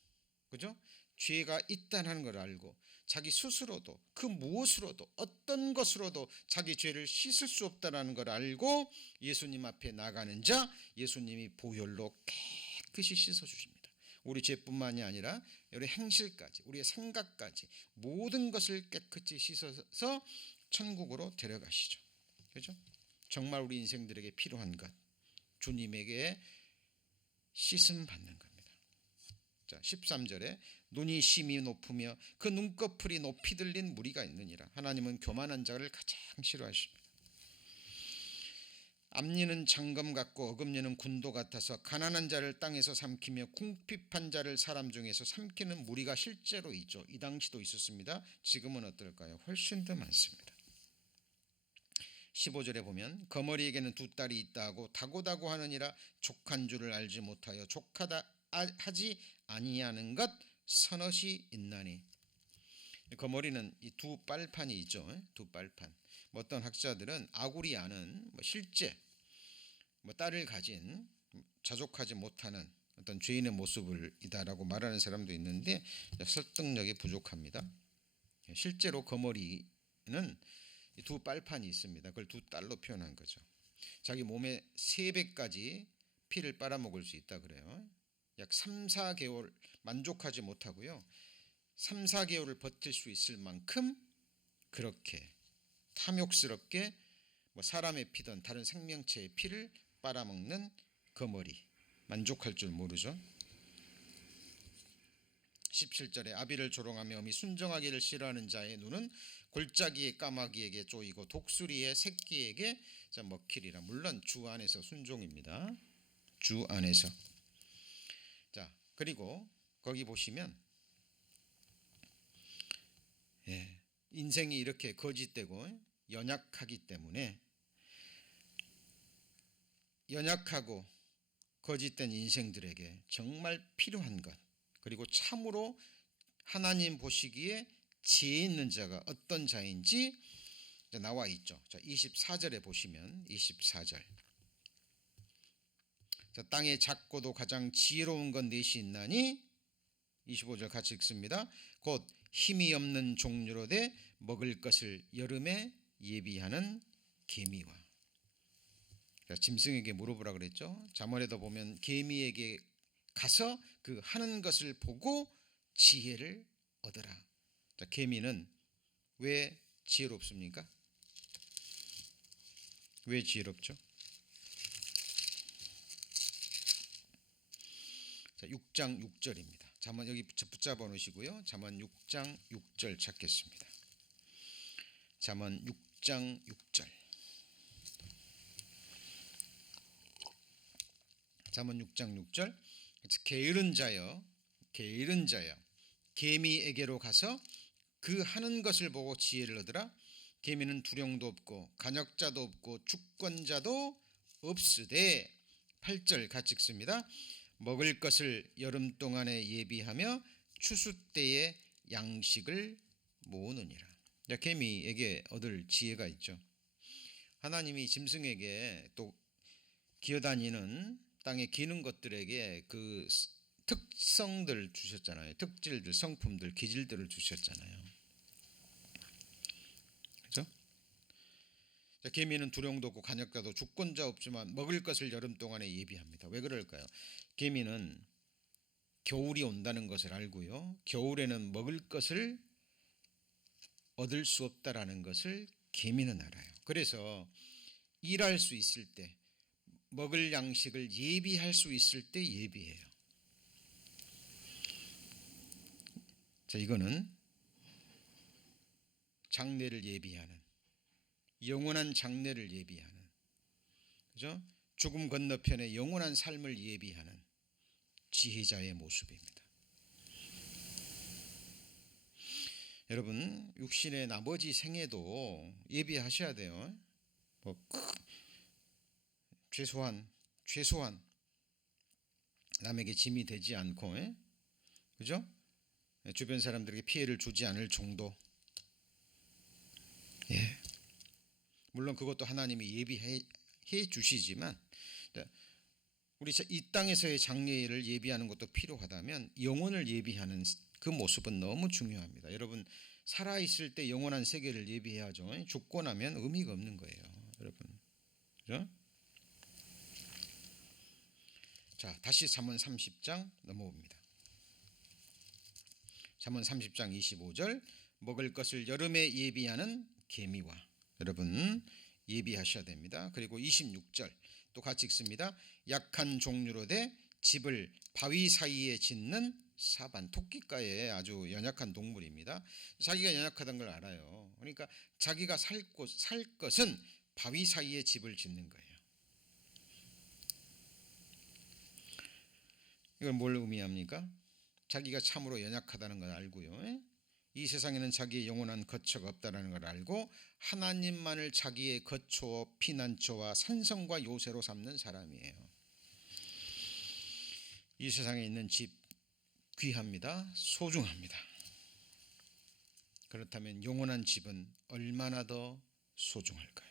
그죠? 죄가 있다는 걸 알고 자기 스스로도 그 무엇으로도 어떤 것으로도 자기 죄를 씻을 수 없다는 걸 알고 예수님 앞에 나가는 자, 예수님이 보혈로 깨끗이 씻어주십니다. 우리 죄뿐만이 아니라 우리 행실까지, 우리의 생각까지 모든 것을 깨끗이 씻어서 천국으로 데려가시죠. 그죠? 정말 우리 인생들에게 필요한 것, 주님에게 씻음 받는 겁니다. 자, 13절에 눈이 심히 높으며 그 눈꺼풀이 높이 들린 무리가 있느니라. 하나님은 교만한 자를 가장 싫어하십니다. 앞니는 장검 같고 어금니는 군도 같아서 가난한 자를 땅에서 삼키며 궁핍한 자를 사람 중에서 삼키는 무리가 실제로 있죠. 이 당시도 있었습니다. 지금은 어떨까요? 훨씬 더 많습니다. 15절에 보면 거머리에게는 두 딸이 있다 하고 다고다고 하느니라 족한 줄을 알지 못하여 족하다 하지 아니하는 것 서넛이 있나니. 거머리는 이 두 빨판이 있죠. 두 빨판. 어떤 학자들은 아구리아는 실제 딸을 가진 자족하지 못하는 어떤 죄인의 모습이다라고 말하는 사람도 있는데 설득력이 부족합니다. 실제로 거머리는 두 빨판이 있습니다. 그걸 두 딸로 표현한 거죠. 자기 몸의 3배까지 피를 빨아먹을 수 있다 그래요. 약 3, 4개월 만족하지 못하고요. 3, 4개월을 버틸 수 있을 만큼 그렇게 탐욕스럽게 사람의 피든 다른 생명체의 피를 빨아먹는 거머리. 만족할 줄 모르죠. 17절에 아비를 조롱하며 어미 순정하기를 싫어하는 자의 눈은 골짜기의 까마귀에게 쪼이고 독수리의 새끼에게 먹히리라. 물론 주 안에서 순종입니다. 주 안에서. 자, 그리고 거기 보시면 인생이 이렇게 거짓되고 연약하기 때문에 연약하고 거짓된 인생들에게 정말 필요한 것, 그리고 참으로 하나님 보시기에 지혜 있는 자가 어떤 자인지 나와 있죠. 자, 24절에 보시면 24절. 자, 땅에 작고도 가장 지혜로운 건 넷이 있나니 25절 같이 읽습니다. 곧 힘이 없는 종류로 돼 먹을 것을 여름에 예비하는 개미와. 짐승에게 물어보라 그랬죠. 잠언에도 보면 개미에게 가서 그 하는 것을 보고 지혜를 얻어라. 자, 개미는 왜 지혜롭습니까? 왜 지혜롭죠? 자, 6장 6절입니다. 잠언 여기 붙잡아 놓으시고요. 잠언 6장 6절 찾겠습니다. 잠언 6장 6절. 잠언 6장 6절. 게으른 자여 개미에게로 가서 그 하는 것을 보고 지혜를 얻으라. 개미는 두령도 없고 간역자도 없고 주권자도 없으되. 8절 같이 읽습니다. 먹을 것을 여름 동안에 예비하며 추수 때에 양식을 모으느니라. 개미에게 얻을 지혜가 있죠. 하나님이 짐승에게 또 기어다니는 땅에 기는 것들에게 그 특성들 주셨잖아요. 특질들, 성품들, 기질들을 주셨잖아요. 그렇죠? 개미는 두령도 없고 간역자도 주권자 없지만 먹을 것을 여름 동안에 예비합니다. 왜 그럴까요? 개미는 겨울이 온다는 것을 알고요. 겨울에는 먹을 것을 얻을 수 없다라는 것을 개미는 알아요. 그래서 일할 수 있을 때, 먹을 양식을 예비할 수 있을 때 예비해요. 자, 이거는 장래를 예비하는, 영원한 장래를 예비하는, 그죠? 죽음 건너편에 영원한 삶을 예비하는 지혜자의 모습입니다. 여러분, 육신의 나머지 생애도 예비하셔야 돼요. 최소한 남에게 짐이 되지 않고, 그죠? 주변 사람들에게 피해를 주지 않을 정도. 물론 그것도 하나님이 예비해 주시지만, 우리 이 땅에서의 장래를 예비하는 것도 필요하다면 영혼을 예비하는 그 모습은 너무 중요합니다. 여러분, 살아있을 때 영원한 세계를 예비해야죠. 죽고 나면 의미가 없는 거예요, 여러분. 그죠? 자, 다시 잠언 30장 넘어옵니다. 잠언 30장 25절. 먹을 것을 여름에 예비하는 개미와. 여러분, 예비하셔야 됩니다. 그리고 26절 또 같이 읽습니다. 약한 종류로 돼 집을 바위 사이에 짓는 사반. 토끼과의 아주 연약한 동물입니다. 자기가 연약하다는 걸 알아요. 그러니까 자기가 살 것은 바위 사이에 집을 짓는 거예요. 이걸 뭘 의미합니까? 자기가 참으로 연약하다는 걸 알고요. 이 세상에는 자기의 영원한 거처가 없다는 걸 알고 하나님만을 자기의 거처, 피난처와 산성과 요새로 삼는 사람이에요. 이 세상에 있는 집 귀합니다. 소중합니다. 그렇다면 영원한 집은 얼마나 더 소중할까요?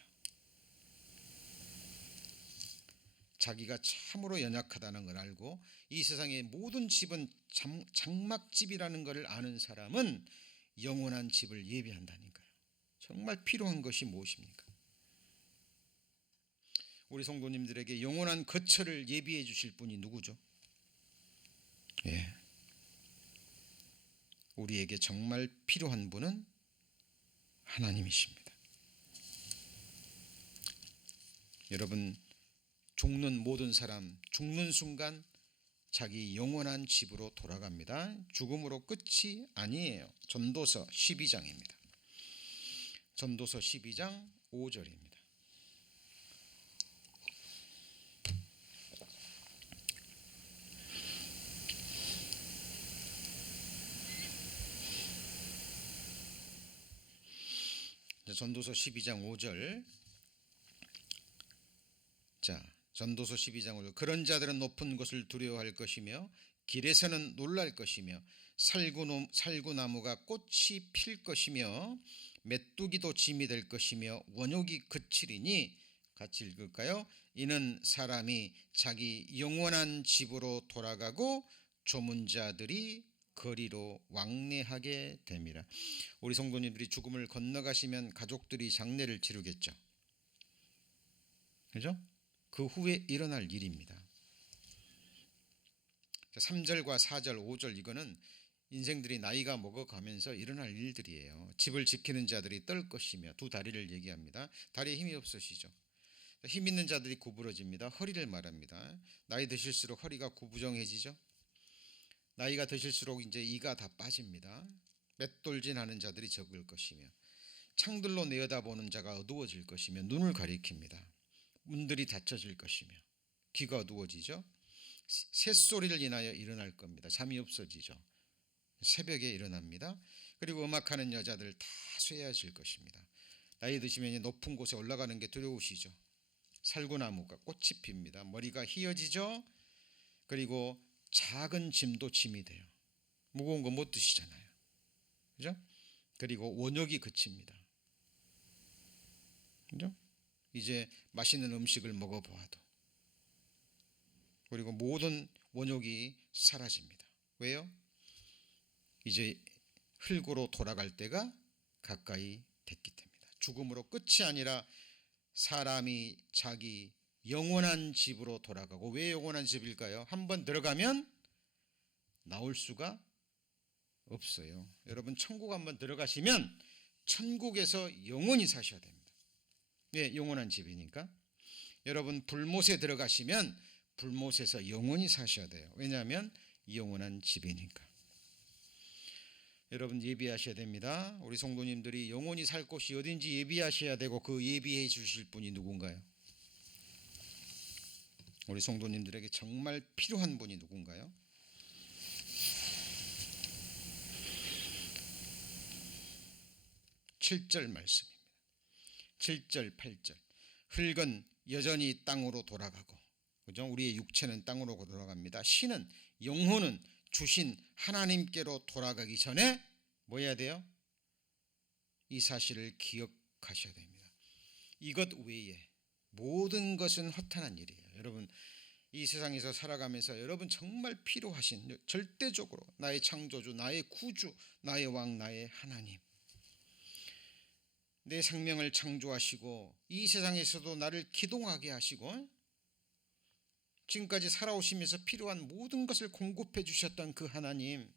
자기가 참으로 연약하다는 걸 알고 이 세상의 모든 집은 장막집이라는 것을 아는 사람은 영원한 집을 예비한다니까요. 정말 필요한 것이 무엇입니까? 우리 성도님들에게 영원한 거처를 예비해 주실 분이 누구죠? 우리에게 정말 필요한 분은 하나님이십니다. 여러분, 죽는 모든 사람 죽는 순간 자기 영원한 집으로 돌아갑니다. 죽음으로 끝이 아니에요. 전도서 12장입니다. 전도서 12장 5절입니다. 전도서 12장 5절. 전도서 12장 5절. 그런 자들은 높은 것을 두려워할 것이며 길에서는 놀랄 것이며 살구나무가 꽃이 필 것이며 메뚜기도 짐이 될 것이며 원욕이 그치리니, 같이 읽을까요? 이는 사람이 자기 영원한 집으로 돌아가고 조문 자들이 거리로 왕래하게 됨이라. 우리 성도님들이 죽음을 건너가시면 가족들이 장례를 치르겠죠. 그죠? 그 후에 일어날 일입니다. 3절과 4절, 5절 이거는 인생들이 나이가 먹어가면서 일어날 일들이에요. 집을 지키는 자들이 떨 것이며, 두 다리를 얘기합니다. 다리에 힘이 없으시죠? 힘 있는 자들이 구부러집니다. 허리를 말합니다. 나이 드실수록 허리가 구부정해지죠. 나이가 드실수록 이제 이가 다 빠집니다. 맷돌진하는 자들이 적을 것이며, 창들로 내어다보는 자가 어두워질 것이며, 눈을 가리킵니다. 문들이 닫혀질 것이며, 귀가 어두워지죠. 새소리를 인하여 일어날 겁니다. 잠이 없어지죠. 새벽에 일어납니다. 그리고 음악하는 여자들 다 쇠해질 것입니다. 나이 드시면 높은 곳에 올라가는 게 두려우시죠. 살구나무가 꽃이 핍니다. 머리가 휘어지죠. 그리고 작은 짐도 짐이 돼요. 무거운 거 못 드시잖아요. 그죠? 그리고 원욕이 그칩니다. 그죠? 이제 맛있는 음식을 먹어보아도, 그리고 모든 원욕이 사라집니다. 왜요? 이제 흙으로 돌아갈 때가 가까이 됐기 때문입니다. 죽음으로 끝이 아니라 사람이 자기 영원한 집으로 돌아가고, 왜 영원한 집일까요? 한번 들어가면 나올 수가 없어요. 여러분, 천국 한번 들어가시면 천국에서 영원히 사셔야 됩니다. 왜? 영원한 집이니까. 여러분, 불못에 들어가시면 불못에서 영원히 사셔야 돼요. 왜냐하면 영원한 집이니까. 여러분, 예비하셔야 됩니다. 우리 성도님들이 영원히 살 곳이 어딘지 예비하셔야 되고, 그 예비해 주실 분이 누군가요? 우리 성도님들에게 정말 필요한 분이 누군가요? 7절 말씀입니다. 7절 8절. 흙은 여전히 땅으로 돌아가고, 그죠? 우리의 육체는 땅으로 돌아갑니다. 신은, 영혼은 주신 하나님께로 돌아가기 전에 뭐 해야 돼요? 이 사실을 기억하셔야 됩니다. 이것 외에 모든 것은 허탄한 일이에요. 여러분, 이 세상에서 살아가면서 여러분 정말 필요하신, 절대적으로 나의 창조주, 나의 구주, 나의 왕, 나의 하나님, 내 생명을 창조하시고 이 세상에서도 나를 기동하게 하시고 지금까지 살아오시면서 필요한 모든 것을 공급해 주셨던 그 하나님,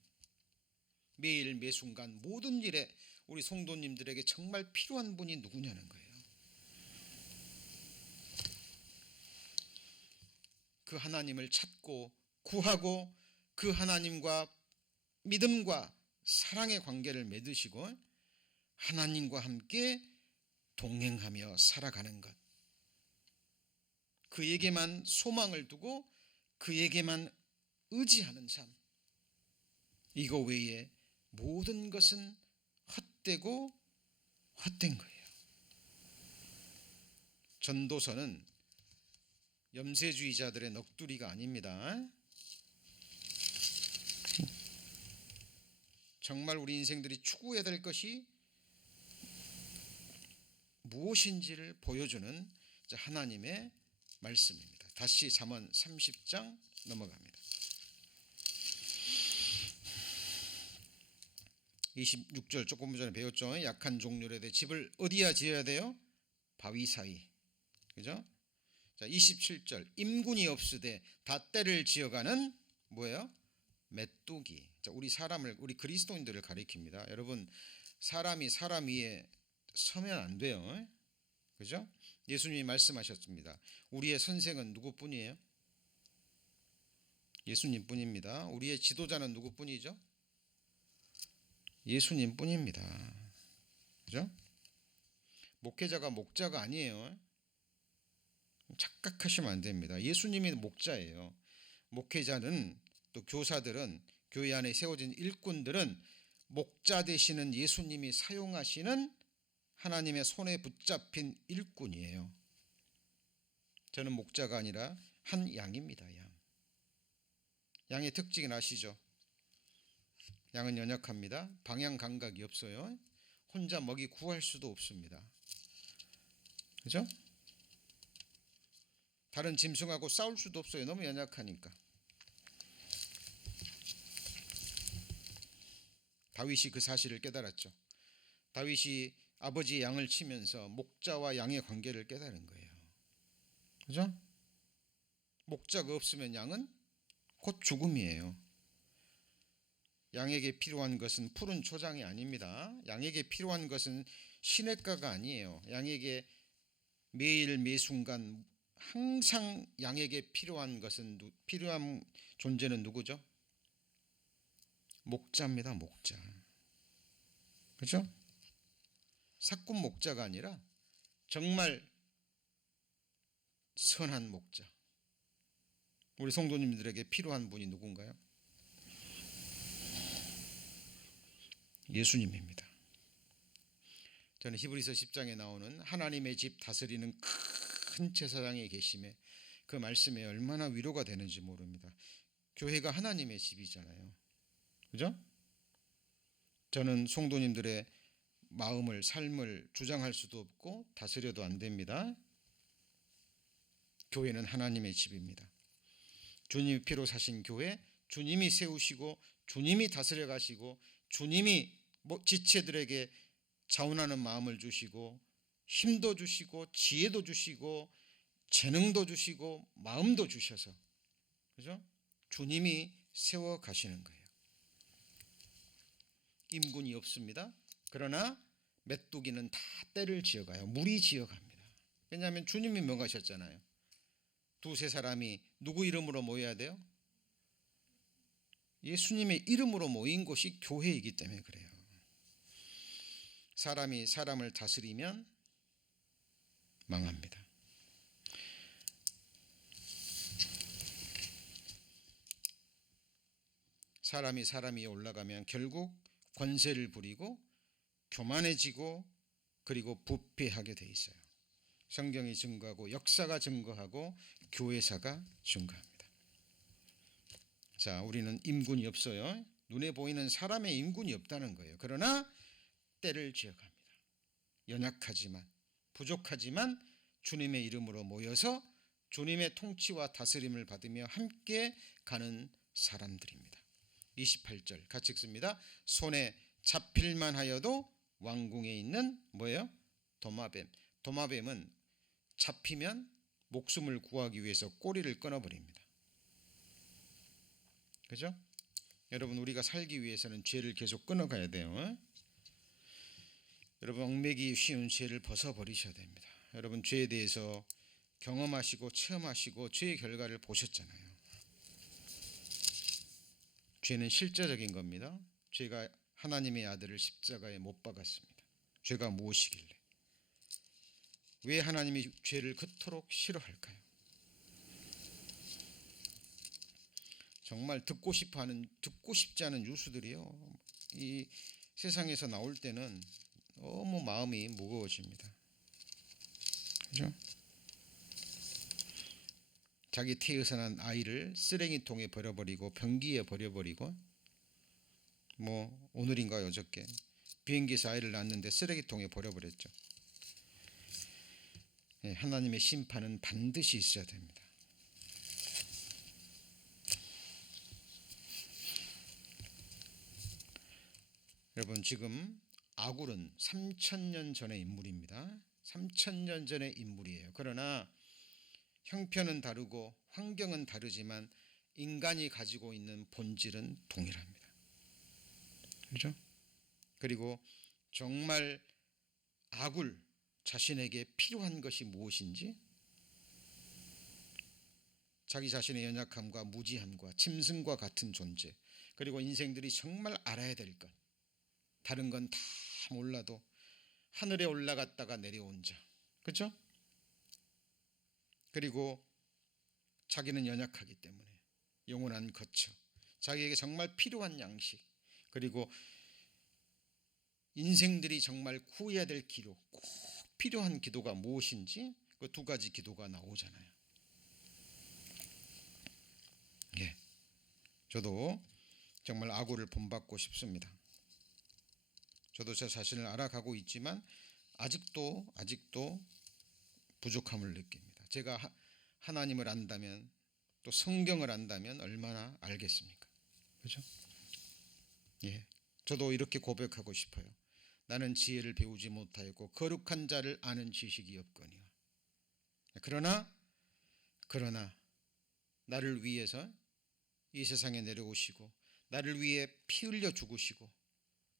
매일 매순간 모든 일에 우리 성도님들에게 정말 필요한 분이 누구냐는 거예요. 그 하나님을 찾고 구하고 그 하나님과 믿음과 사랑의 관계를 맺으시고 하나님과 함께 동행하며 살아가는 것, 그에게만 소망을 두고 그에게만 의지하는 삶, 이거 외에 모든 것은 헛되고 헛된 거예요. 전도서는 염세주의자들의 넋두리가 아닙니다. 정말 우리 인생들이 추구해야 될 것이 무엇인지를 보여주는 하나님의 말씀입니다. 다시 잠언 30장 넘어갑니다. 26절 조금 전에 배웠죠. 약한 종류에 대해 집을 어디야 지어야 돼요? 바위 사이. 그죠? 자, 27절 임군이 없으되 다 때를 지어가는 뭐예요? 메뚜기. 자, 우리 그리스도인들을 가리킵니다. 여러분, 사람이 사람 위에 서면 안 돼요. 그죠? 예수님이 말씀하셨습니다. 우리의 선생은 누구뿐이에요? 예수님뿐입니다. 우리의 지도자는 누구뿐이죠? 예수님뿐입니다. 그죠? 목회자가 목자가 아니에요. 착각하시면 안 됩니다. 예수님이 목자예요. 목회자는 또 교사들은 교회 안에 세워진 일꾼들은 목자 되시는 예수님이 사용하시는 하나님의 손에 붙잡힌 일꾼이에요. 저는 목자가 아니라 한 양입니다. 양의 특징은 아시죠? 양은 연약합니다. 방향 감각이 없어요. 혼자 먹이 구할 수도 없습니다. 그죠? 다른 짐승하고 싸울 수도 없어요. 너무 연약하니까. 다윗이 그 사실을 깨달았죠. 다윗이 아버지의 양을 치면서 목자와 양의 관계를 깨달은 거예요. 그죠? 목자가 없으면 양은 곧 죽음이에요. 양에게 필요한 것은 푸른 초장이 아닙니다. 양에게 필요한 것은 시냇가가 아니에요. 양에게 매일 매순간 항상 양에게 필요한 존재는 누구죠? 목자입니다. 목자. 그렇죠? 사꾼 목자가 아니라 정말 선한 목자. 우리 성도님들에게 필요한 분이 누군가요? 예수님입니다. 저는 히브리서 10장에 나오는 하나님의 집 다스리는 큰 제사장에 계심에 그 말씀에 얼마나 위로가 되는지 모릅니다. 교회가 하나님의 집이잖아요. 그죠? 저는 성도님들의 마음을, 삶을 주장할 수도 없고 다스려도 안 됩니다. 교회는 하나님의 집입니다. 주님이 피로 사신 교회, 주님이 세우시고 주님이 다스려 가시고 주님이 지체들에게 자원하는 마음을 주시고 힘도 주시고 지혜도 주시고 재능도 주시고 마음도 주셔서, 그죠? 주님이 세워 가시는 거예요. 임군이 없습니다. 그러나 메뚜기는 다 떼를 지어가요. 무리 지어갑니다. 왜냐하면 주님이 명하셨잖아요. 두세 사람이 누구 이름으로 모여야 돼요? 예수님의 이름으로 모인 곳이 교회이기 때문에 그래요. 사람이 사람을 다스리면 망합니다. 사람이 사람 위에 올라가면 결국 권세를 부리고 교만해지고 그리고 부패하게 돼 있어요. 성경이 증거하고 역사가 증거하고 교회사가 증거합니다. 자, 우리는 임군이 없어요. 눈에 보이는 사람의 임군이 없다는 거예요. 그러나 때를 지어갑니다. 연약하지만 부족하지만 주님의 이름으로 모여서 주님의 통치와 다스림을 받으며 함께 가는 사람들입니다. 28절 같이 읽습니다. 손에 잡힐만 하여도 왕궁에 있는 뭐예요? 도마뱀. 도마뱀은 잡히면 목숨을 구하기 위해서 꼬리를 끊어버립니다. 그죠? 여러분, 우리가 살기 위해서는 죄를 계속 끊어가야 돼요. 여러분, 얽매기 쉬운 죄를 벗어버리셔야 됩니다. 여러분, 죄에 대해서 경험하시고 체험하시고 죄의 결과를 보셨잖아요. 죄는 실제적인 겁니다. 죄가 하나님의 아들을 십자가에 못 박았습니다. 죄가 무엇이길래? 왜 하나님이 죄를 그토록 싫어할까요? 정말 듣고 싶지 않은 유수들이요. 이 세상에서 나올 때는 너무 마음이 무거워집니다. 그죠? 자기 태어난 아이를 쓰레기통에 버려버리고 변기에 버려버리고, 뭐 오늘인가요 어저께 비행기에서 아이를 낳았는데 쓰레기통에 버려버렸죠. 하나님의 심판은 반드시 있어야 됩니다. 여러분, 지금 아굴은 3000년 전의 인물입니다. 3000년 전의 인물이에요. 그러나 형편은 다르고 환경은 다르지만 인간이 가지고 있는 본질은 동일합니다. 그렇죠? 그리고 정말 아굴 자신에게 필요한 것이 무엇인지, 자기 자신의 연약함과 무지함과 짐승과 같은 존재, 그리고 인생들이 정말 알아야 될 것, 다른 건 다 몰라도 하늘에 올라갔다가 내려온 자, 그렇죠? 그리고 자기는 연약하기 때문에 영원한 거처, 자기에게 정말 필요한 양식, 그리고 인생들이 정말 구해야 될 기도, 꼭 필요한 기도가 무엇인지 그 두 가지 기도가 나오잖아요. 예, 저도 정말 아굴을 본받고 싶습니다. 저도 제 자신을 알아가고 있지만 아직도 부족함을 느낍니다. 제가 하나님을 안다면, 또 성경을 안다면 얼마나 알겠습니까? 그렇죠? 예, 저도 이렇게 고백하고 싶어요. 나는 지혜를 배우지 못하였고 거룩한 자를 아는 지식이 없거니와. 그러나 나를 위해서 이 세상에 내려오시고 나를 위해 피 흘려 죽으시고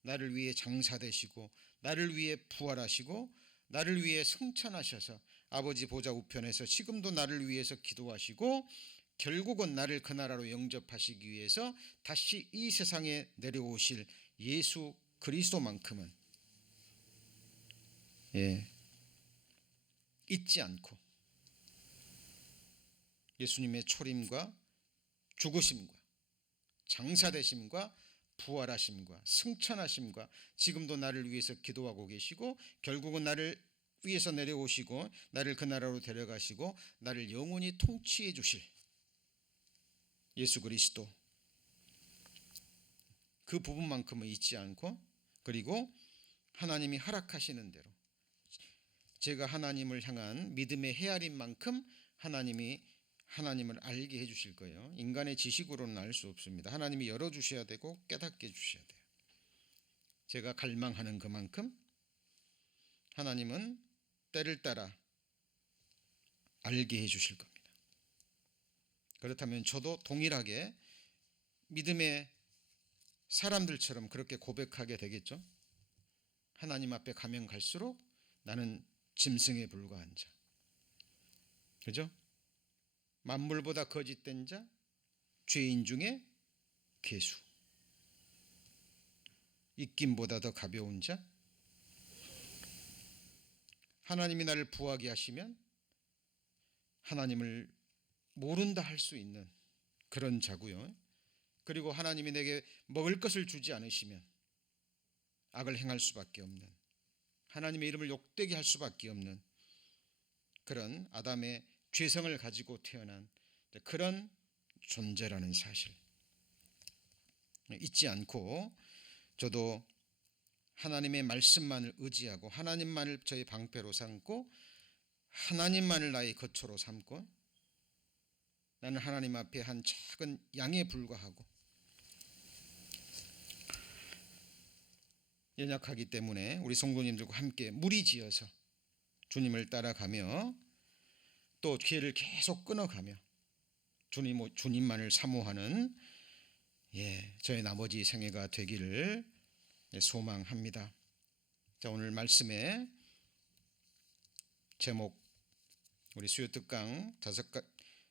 나를 위해 장사되시고 나를 위해 부활하시고 나를 위해 승천하셔서 아버지 보좌 우편에서 지금도 나를 위해서 기도하시고 결국은 나를 그 나라로 영접하시기 위해서 다시 이 세상에 내려오실 예수 그리스도만큼은 잊지 않고 예수님의 초림과 죽으심과 장사되심과 부활하심과 승천하심과 지금도 나를 위해서 기도하고 계시고 결국은 나를 위해서 내려오시고 나를 그 나라로 데려가시고 나를 영원히 통치해 주실 예수 그리스도, 그 부분만큼은 잊지 않고, 그리고 하나님이 허락하시는 대로 제가 하나님을 향한 믿음의 헤아린 만큼 하나님을 알게 해주실 거예요. 인간의 지식으로는 알 수 없습니다. 하나님이 열어주셔야 되고 깨닫게 해주셔야 돼요. 제가 갈망하는 그만큼 하나님은 때를 따라 알게 해주실 겁니다. 그렇다면 저도 동일하게 믿음의 사람들처럼 그렇게 고백하게 되겠죠. 하나님 앞에 가면 갈수록 나는 짐승에 불과한 자, 그죠? 만물보다 거짓된 자, 죄인 중에 괴수, 입김보다 더 가벼운 자, 하나님이 나를 부하게 하시면 하나님을 모른다 할 수 있는 그런 자고요. 그리고 하나님이 내게 먹을 것을 주지 않으시면 악을 행할 수밖에 없는, 하나님의 이름을 욕되게 할 수밖에 없는 그런 아담의 죄성을 가지고 태어난 그런 존재라는 사실 잊지 않고, 저도 하나님의 말씀만을 의지하고 하나님만을 저의 방패로 삼고 하나님만을 나의 거처로 삼고, 나는 하나님 앞에 한 작은 양에 불과하고 연약하기 때문에 우리 성도님들과 함께 무리지어서 주님을 따라가며 또 기회를 계속 끊어가며 주님만을 사모하는 저의 나머지 생애가 되기를 소망합니다. 자, 오늘 말씀의 제목, 우리 수요 특강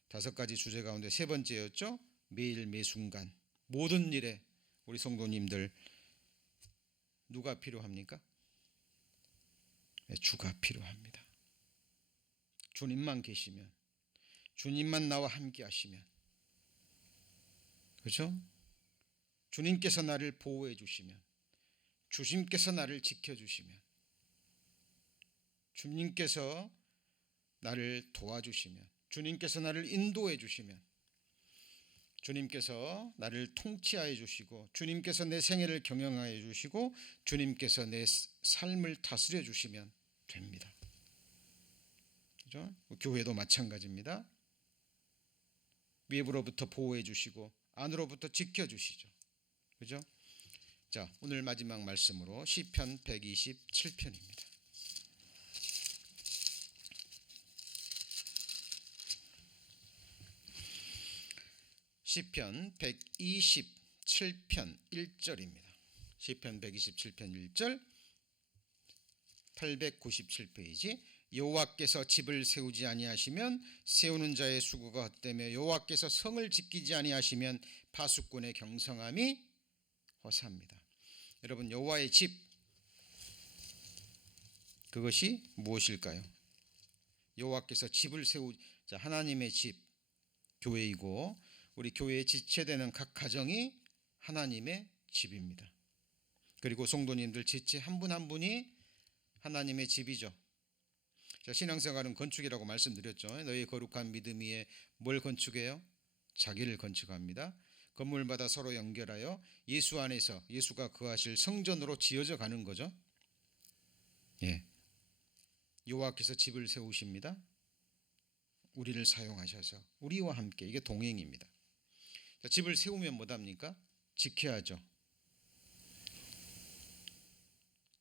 다섯 가지 주제 가운데 세 번째였죠. 매일 매순간 모든 일에 우리 성도님들 누가 필요합니까? 주가 필요합니다. 주님만 계시면, 주님만 나와 함께 하시면, 그렇죠? 주님께서 나를 보호해 주시면, 주님께서 나를 지켜주시면, 주님께서 나를 도와주시면, 주님께서 나를 인도해 주시면, 주님께서 나를 통치하여 주시고, 주님께서 내 생애를 경영하여 주시고, 주님께서 내 삶을 다스려 주시면 됩니다. 그죠? 교회도 마찬가지입니다. 외부로부터 보호해 주시고 안으로부터 지켜 주시죠. 그죠? 자, 오늘 마지막 말씀으로 시편 127편입니다. 시편 127편 1절입니다. 시편 127편 1절, 897페이지. 여호와께서 집을 세우지 아니하시면 세우는 자의 수고가 헛되며 여호와께서 성을 지키지 아니하시면 파수꾼의 경성함이 허사합니다. 여러분, 여호와의 집, 그것이 무엇일까요? 여호와께서 집을 자, 하나님의 집, 교회이고 우리 교회에 지체되는 각 가정이 하나님의 집입니다. 그리고 성도님들 지체 한 분 한 분이 하나님의 집이죠. 자, 신앙생활은 건축이라고 말씀드렸죠. 너희 거룩한 믿음 위에 뭘 건축해요? 자기를 건축합니다. 건물마다 서로 연결하여 예수 안에서 예수가 거하실 성전으로 지어져 가는 거죠. 예. 여호와께서 집을 세우십니다. 우리를 사용하셔서 우리와 함께, 이게 동행입니다. 자, 집을 세우면 뭐답니까? 지켜야죠.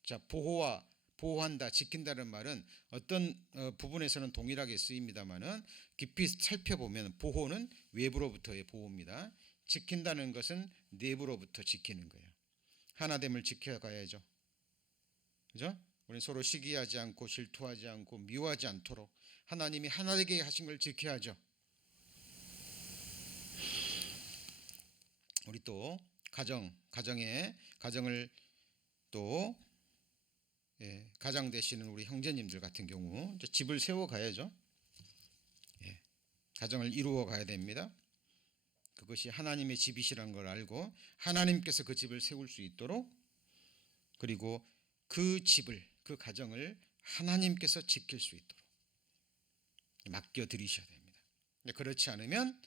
자, 보호한다, 지킨다는 말은 어떤 부분에서는 동일하게 쓰입니다만은 깊이 살펴보면 보호는 외부로부터의 보호입니다. 지킨다는 것은 내부로부터 지키는 거예요. 하나됨을 지켜가야죠. 그죠? 우리 서로 시기하지 않고 질투하지 않고 미워하지 않도록 하나님이 하나되게 하신 걸 지켜야죠. 우리 또 가정을 또 가장 되시는 우리 형제님들 같은 경우 집을 세워 가야죠. 가정을 이루어 가야 됩니다. 그것이 하나님의 집이시라는 걸 알고 하나님께서 그 집을 세울 수 있도록, 그리고 그 집을, 그 가정을 하나님께서 지킬 수 있도록 맡겨 드리셔야 됩니다. 그렇지 않으면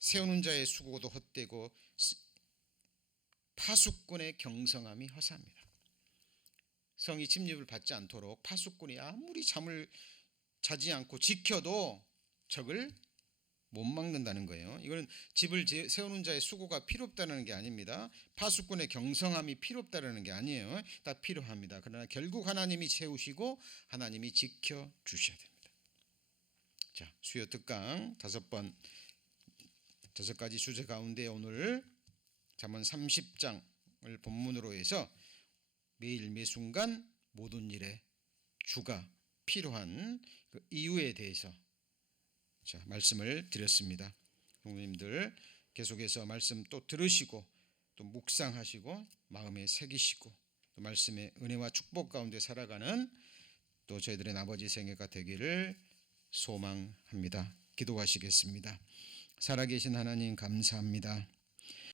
세우는 자의 수고도 헛되고 파수꾼의 경성함이 허사합니다. 성이 침입을 받지 않도록 파수꾼이 아무리 잠을 자지 않고 지켜도 적을 못 막는다는 거예요. 이거는 집을 세우는 자의 수고가 필요 없다는 게 아닙니다. 파수꾼의 경성함이 필요 없다는 게 아니에요. 다 필요합니다. 그러나 결국 하나님이 세우시고 하나님이 지켜주셔야 됩니다. 자, 수요 특강 5가지 주제 가운데 오늘 잠언 30장을 본문으로 해서 매일 매순간 모든 일에 주가 필요한 그 이유에 대해서 말씀을 드렸습니다. 성도님들 계속해서 말씀 또 들으시고 또 묵상하시고 마음에 새기시고 또 말씀의 은혜와 축복 가운데 살아가는 또 저희들의 아버지 생애가 되기를 소망합니다. 기도하시겠습니다. 살아계신 하나님 감사합니다.